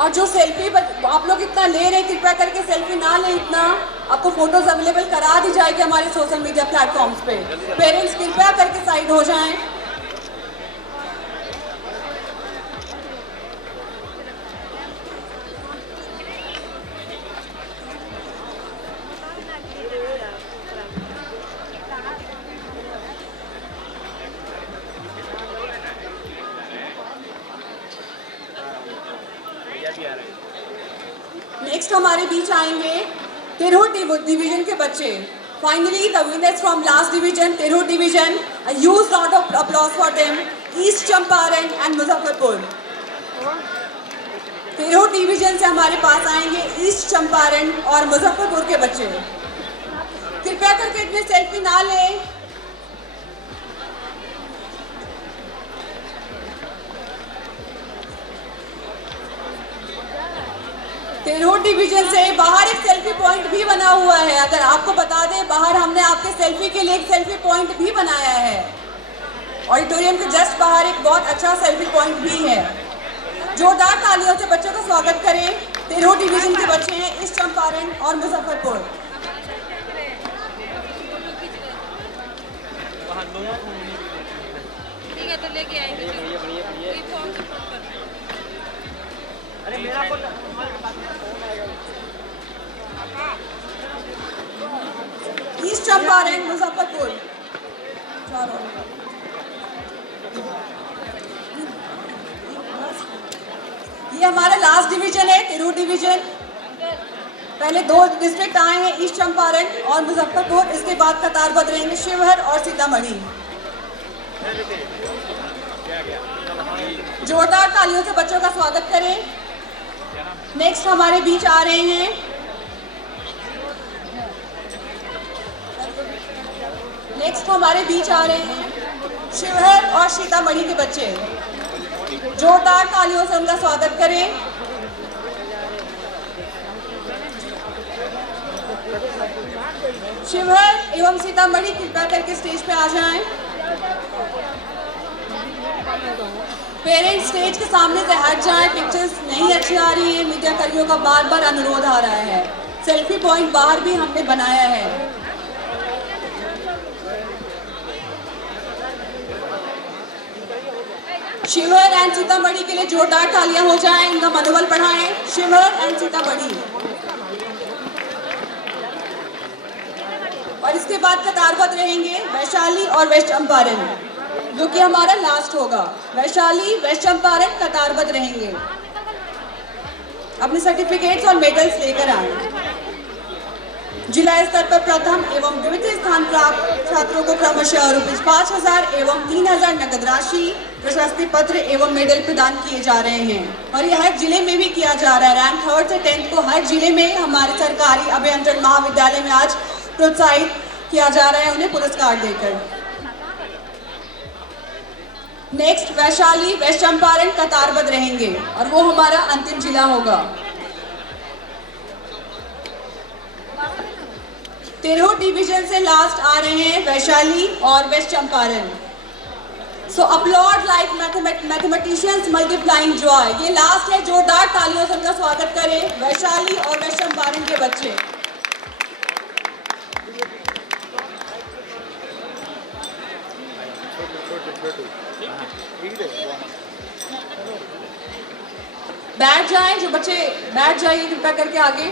और जो सेल्फी आप लोग इतना ले रहे हैं, कृपया करके सेल्फी ना लें इतना। आपको फोटोज अवेलेबल करा दी जाएगी हमारे सोशल मीडिया प्लेटफॉर्म्स पे। पेरेंट्स कृपया करके साइड हो जाएं। नेक्स्ट हमारे बीच आएंगे तिरहुत डिवीजन के बच्चे। Finally the winners from last division, Tirhut division. A huge round of applause for them. East Champaran and Muzaffarpur. Tirhut division से हमारे पास आएंगे ईस्ट चंपारण और मुजफ्फरपुर के बच्चे। कृपया करके इतने सेल्फी ना लें। तिरहुत डिवीजन से बाहर एक सेल्फी पॉइंट भी बना हुआ है। अगर आपको बता दें, बाहर हमने आपके सेल्फी के लिए एक सेल्फी पॉइंट भी बनाया है। ऑडिटोरियम के जस्ट बाहर एक बहुत अच्छा सेल्फी पॉइंट भी है। जोरदार तालियों से बच्चों का स्वागत करें। तिरहुत डिवीजन के बच्चे हैं ईस्ट चंपारण और मुजफ्फरपुर। ठीक है तो लेके आएंगे। अरे मेरा फोन ईस्ट चंपारण मुजफ्फरपुर। ये हमारा लास्ट डिवीजन है, तिरहुत डिवीजन। पहले दो डिस्ट्रिक्ट आए हैं, ईस्ट चंपारण और मुजफ्फरपुर। इसके बाद कतारबद्ध रहेंगे शिवहर और सीतामढ़ी। जोरदार तालियों से बच्चों का स्वागत करें। नेक्स्ट हमारे बीच आ रहे हैं शिवहर और सीतामढ़ी के बच्चे। जोरदार तालियों से उनका स्वागत करें। शिवहर एवं सीतामढ़ी कृपया करके स्टेज पे आ जाएं। पेरेंट्स स्टेज के सामने से हट जाएं, पिक्चर्स नहीं अच्छी आ रही है। मीडिया कर्मियों का बार बार अनुरोध आ रहा है। सेल्फी पॉइंट बाहर भी हमने बनाया है। शिवहर एंड सीतामढ़ी के लिए जोरदार तालियां हो जाएं, इनका मनोबल बढ़ाएं। शिवहर एंड सीतामढ़ी। और इसके बाद कतारबद्ध रहेंगे वैशाली और वेस्ट चंपारण, जो कि हमारा लास्ट होगा। वैशाली, वेस्ट चंपारण कतारबद्ध रहेंगे। अपने सर्टिफिकेट्स और मेडल्स लेकर आए। जिला स्तर पर प्रथम एवं द्वितीय स्थान प्राप्त छात्रों को क्रमशः ₹5,000 एवं 3,000 नकद राशि, प्रशस्ति पत्र एवं मेडल प्रदान किए जा रहे हैं। और यह हर जिले में भी किया जा रहा है। रैंक 3rd से 10th को हर जिले में हमारे सरकारी अभियंत्रण महाविद्यालय में आज प्रोत्साहित किया जा रहा है, उन्हें पुरस्कार देकर। नेक्स्ट वैशाली, वेस्ट चंपारण कतारबद्ध रहेंगे और वो हमारा अंतिम जिला होगा। 13 डिवीजन से लास्ट आ रहे हैं वैशाली और West Champaran. So applaud like mathematicians multiplying joy. ये लास्ट है, जोरदार तालियों से उनका स्वागत करें वैशाली और वेस्ट चंपारण के बच्चे। बैठ जाएं, जो बच्चे बैठ जाइए कृपया करके आगे।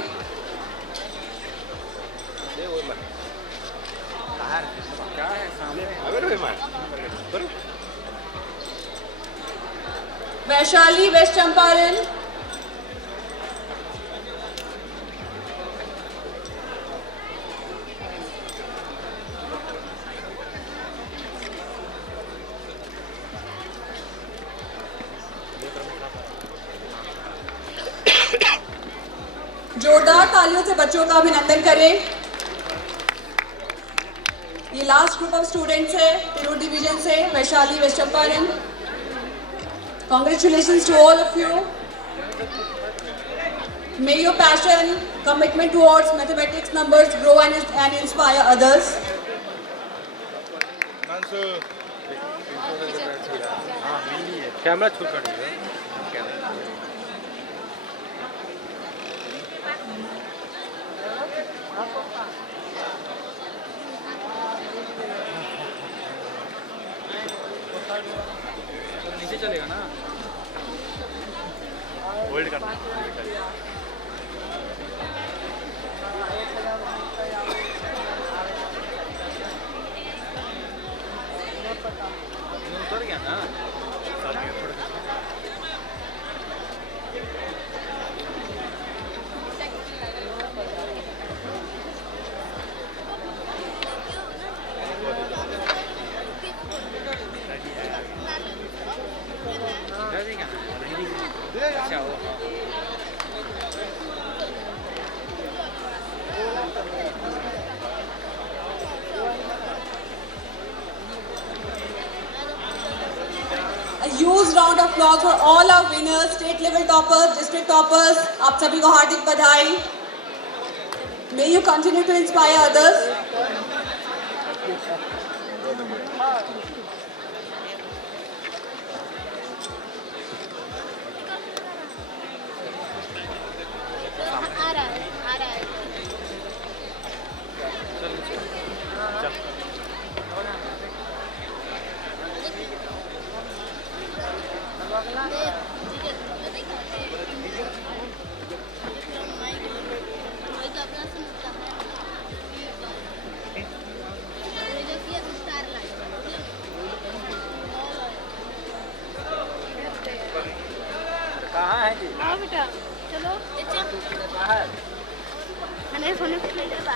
वैशाली, वेस्ट चंपारण। जोरदार तालियों से बच्चों का अभिनंदन करें। ये लास्ट ग्रुप ऑफ स्टूडेंट्स है 13 डिवीजन से, Vaishali, west Champaran. Congratulations to all of you. May your passion, commitment towards mathematics, numbers grow and inspire others. Camera छू कर नीचे चलेगा ना, होल्ड करना। उतर गया ना। A huge round of applause for all our winners, state level toppers, district toppers. आप सभी को हार्दिक बधाई। May you continue to inspire others. आ रहा है। कहाँ है जी? आओ बेटा, चलो। मैंने सोने को नहीं जाता।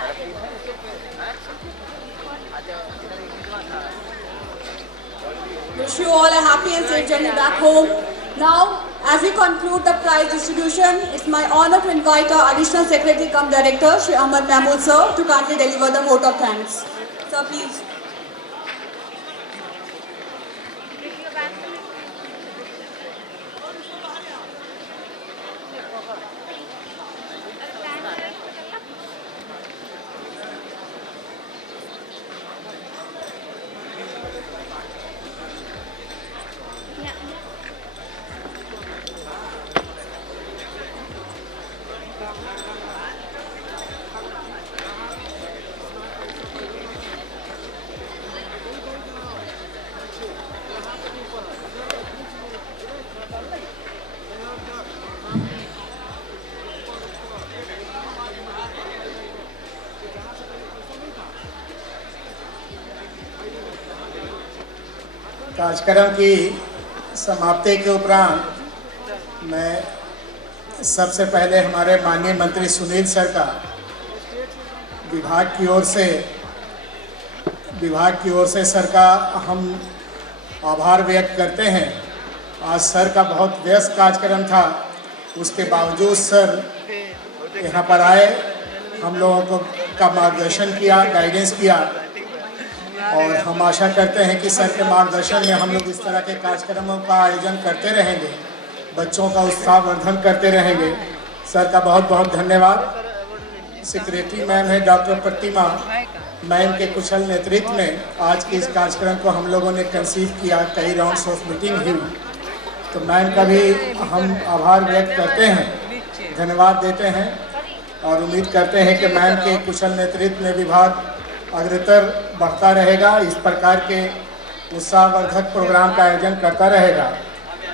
Wish you all a happy and safe journey back home. Now As we conclude the prize distribution, it's my honor to invite our Additional Secretary cum Director, Shri Ahmad Mahmood sir, to kindly deliver the vote of thanks. Sir, please. कार्यक्रम की समाप्ति के उपरांत मैं सबसे पहले हमारे माननीय मंत्री सुनील सर का विभाग की ओर से सर का हम आभार व्यक्त करते हैं। आज सर का बहुत व्यस्त कार्यक्रम था, उसके बावजूद सर यहाँ पर आए, हम लोगों का मार्गदर्शन किया, गाइडेंस किया, और हम आशा करते हैं कि सर के मार्गदर्शन में हम लोग इस तरह के कार्यक्रमों का आयोजन करते रहेंगे, बच्चों का उत्साहवर्धन करते रहेंगे। सर का बहुत बहुत धन्यवाद। सेक्रेटरी मैम है डॉक्टर प्रतिमा मैम के कुशल नेतृत्व में आज के इस कार्यक्रम को हम लोगों ने कंसीव किया, कई राउंड्स ऑफ मीटिंग हुई, तो मैम का भी हम आभार व्यक्त करते हैं, धन्यवाद देते हैं और उम्मीद करते हैं कि मैम के कुशल नेतृत्व में विभाग अग्रतर बढ़ता रहेगा, इस प्रकार के उत्साहवर्धक प्रोग्राम का आयोजन करता रहेगा।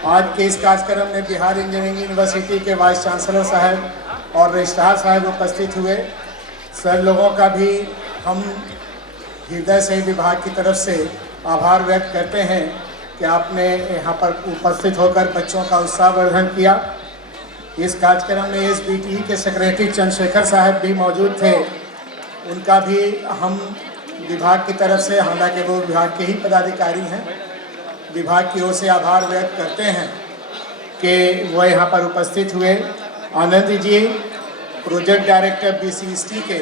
आज के इस कार्यक्रम में बिहार इंजीनियरिंग यूनिवर्सिटी के वाइस चांसलर साहब और रजिस्ट्रार साहब उपस्थित हुए। सर लोगों का भी हम हृदय से विभाग की तरफ से आभार व्यक्त करते हैं कि आपने यहाँ पर उपस्थित होकर बच्चों का उत्साहवर्धन किया। इस कार्यक्रम में SBTE के सेक्रेटरी चंद्रशेखर साहब भी मौजूद थे, उनका भी हम विभाग की तरफ से, हालांकि वो विभाग के ही पदाधिकारी हैं, विभाग की ओर से आभार व्यक्त करते हैं कि वो यहाँ पर उपस्थित हुए। Anand ji project director BCST के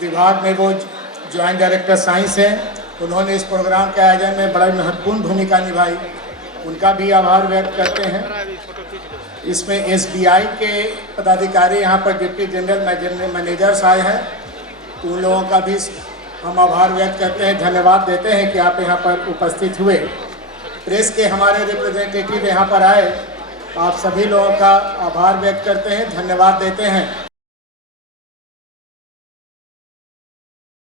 विभाग में, वो ज्वाइंट डायरेक्टर साइंस हैं, उन्होंने इस प्रोग्राम के आयोजन में बड़ा महत्वपूर्ण भूमिका निभाई, उनका भी आभार व्यक्त करते हैं। इसमें SBI के पदाधिकारी यहाँ पर डिप्टी जनरल मैनेजर आए हैं, तो उन लोगों का भी हम आभार व्यक्त करते हैं, धन्यवाद देते हैं कि आप यहाँ पर उपस्थित हुए। प्रेस के हमारे रिप्रेजेंटेटिव यहाँ पर आए, आप सभी लोगों का आभार व्यक्त करते हैं, धन्यवाद देते हैं।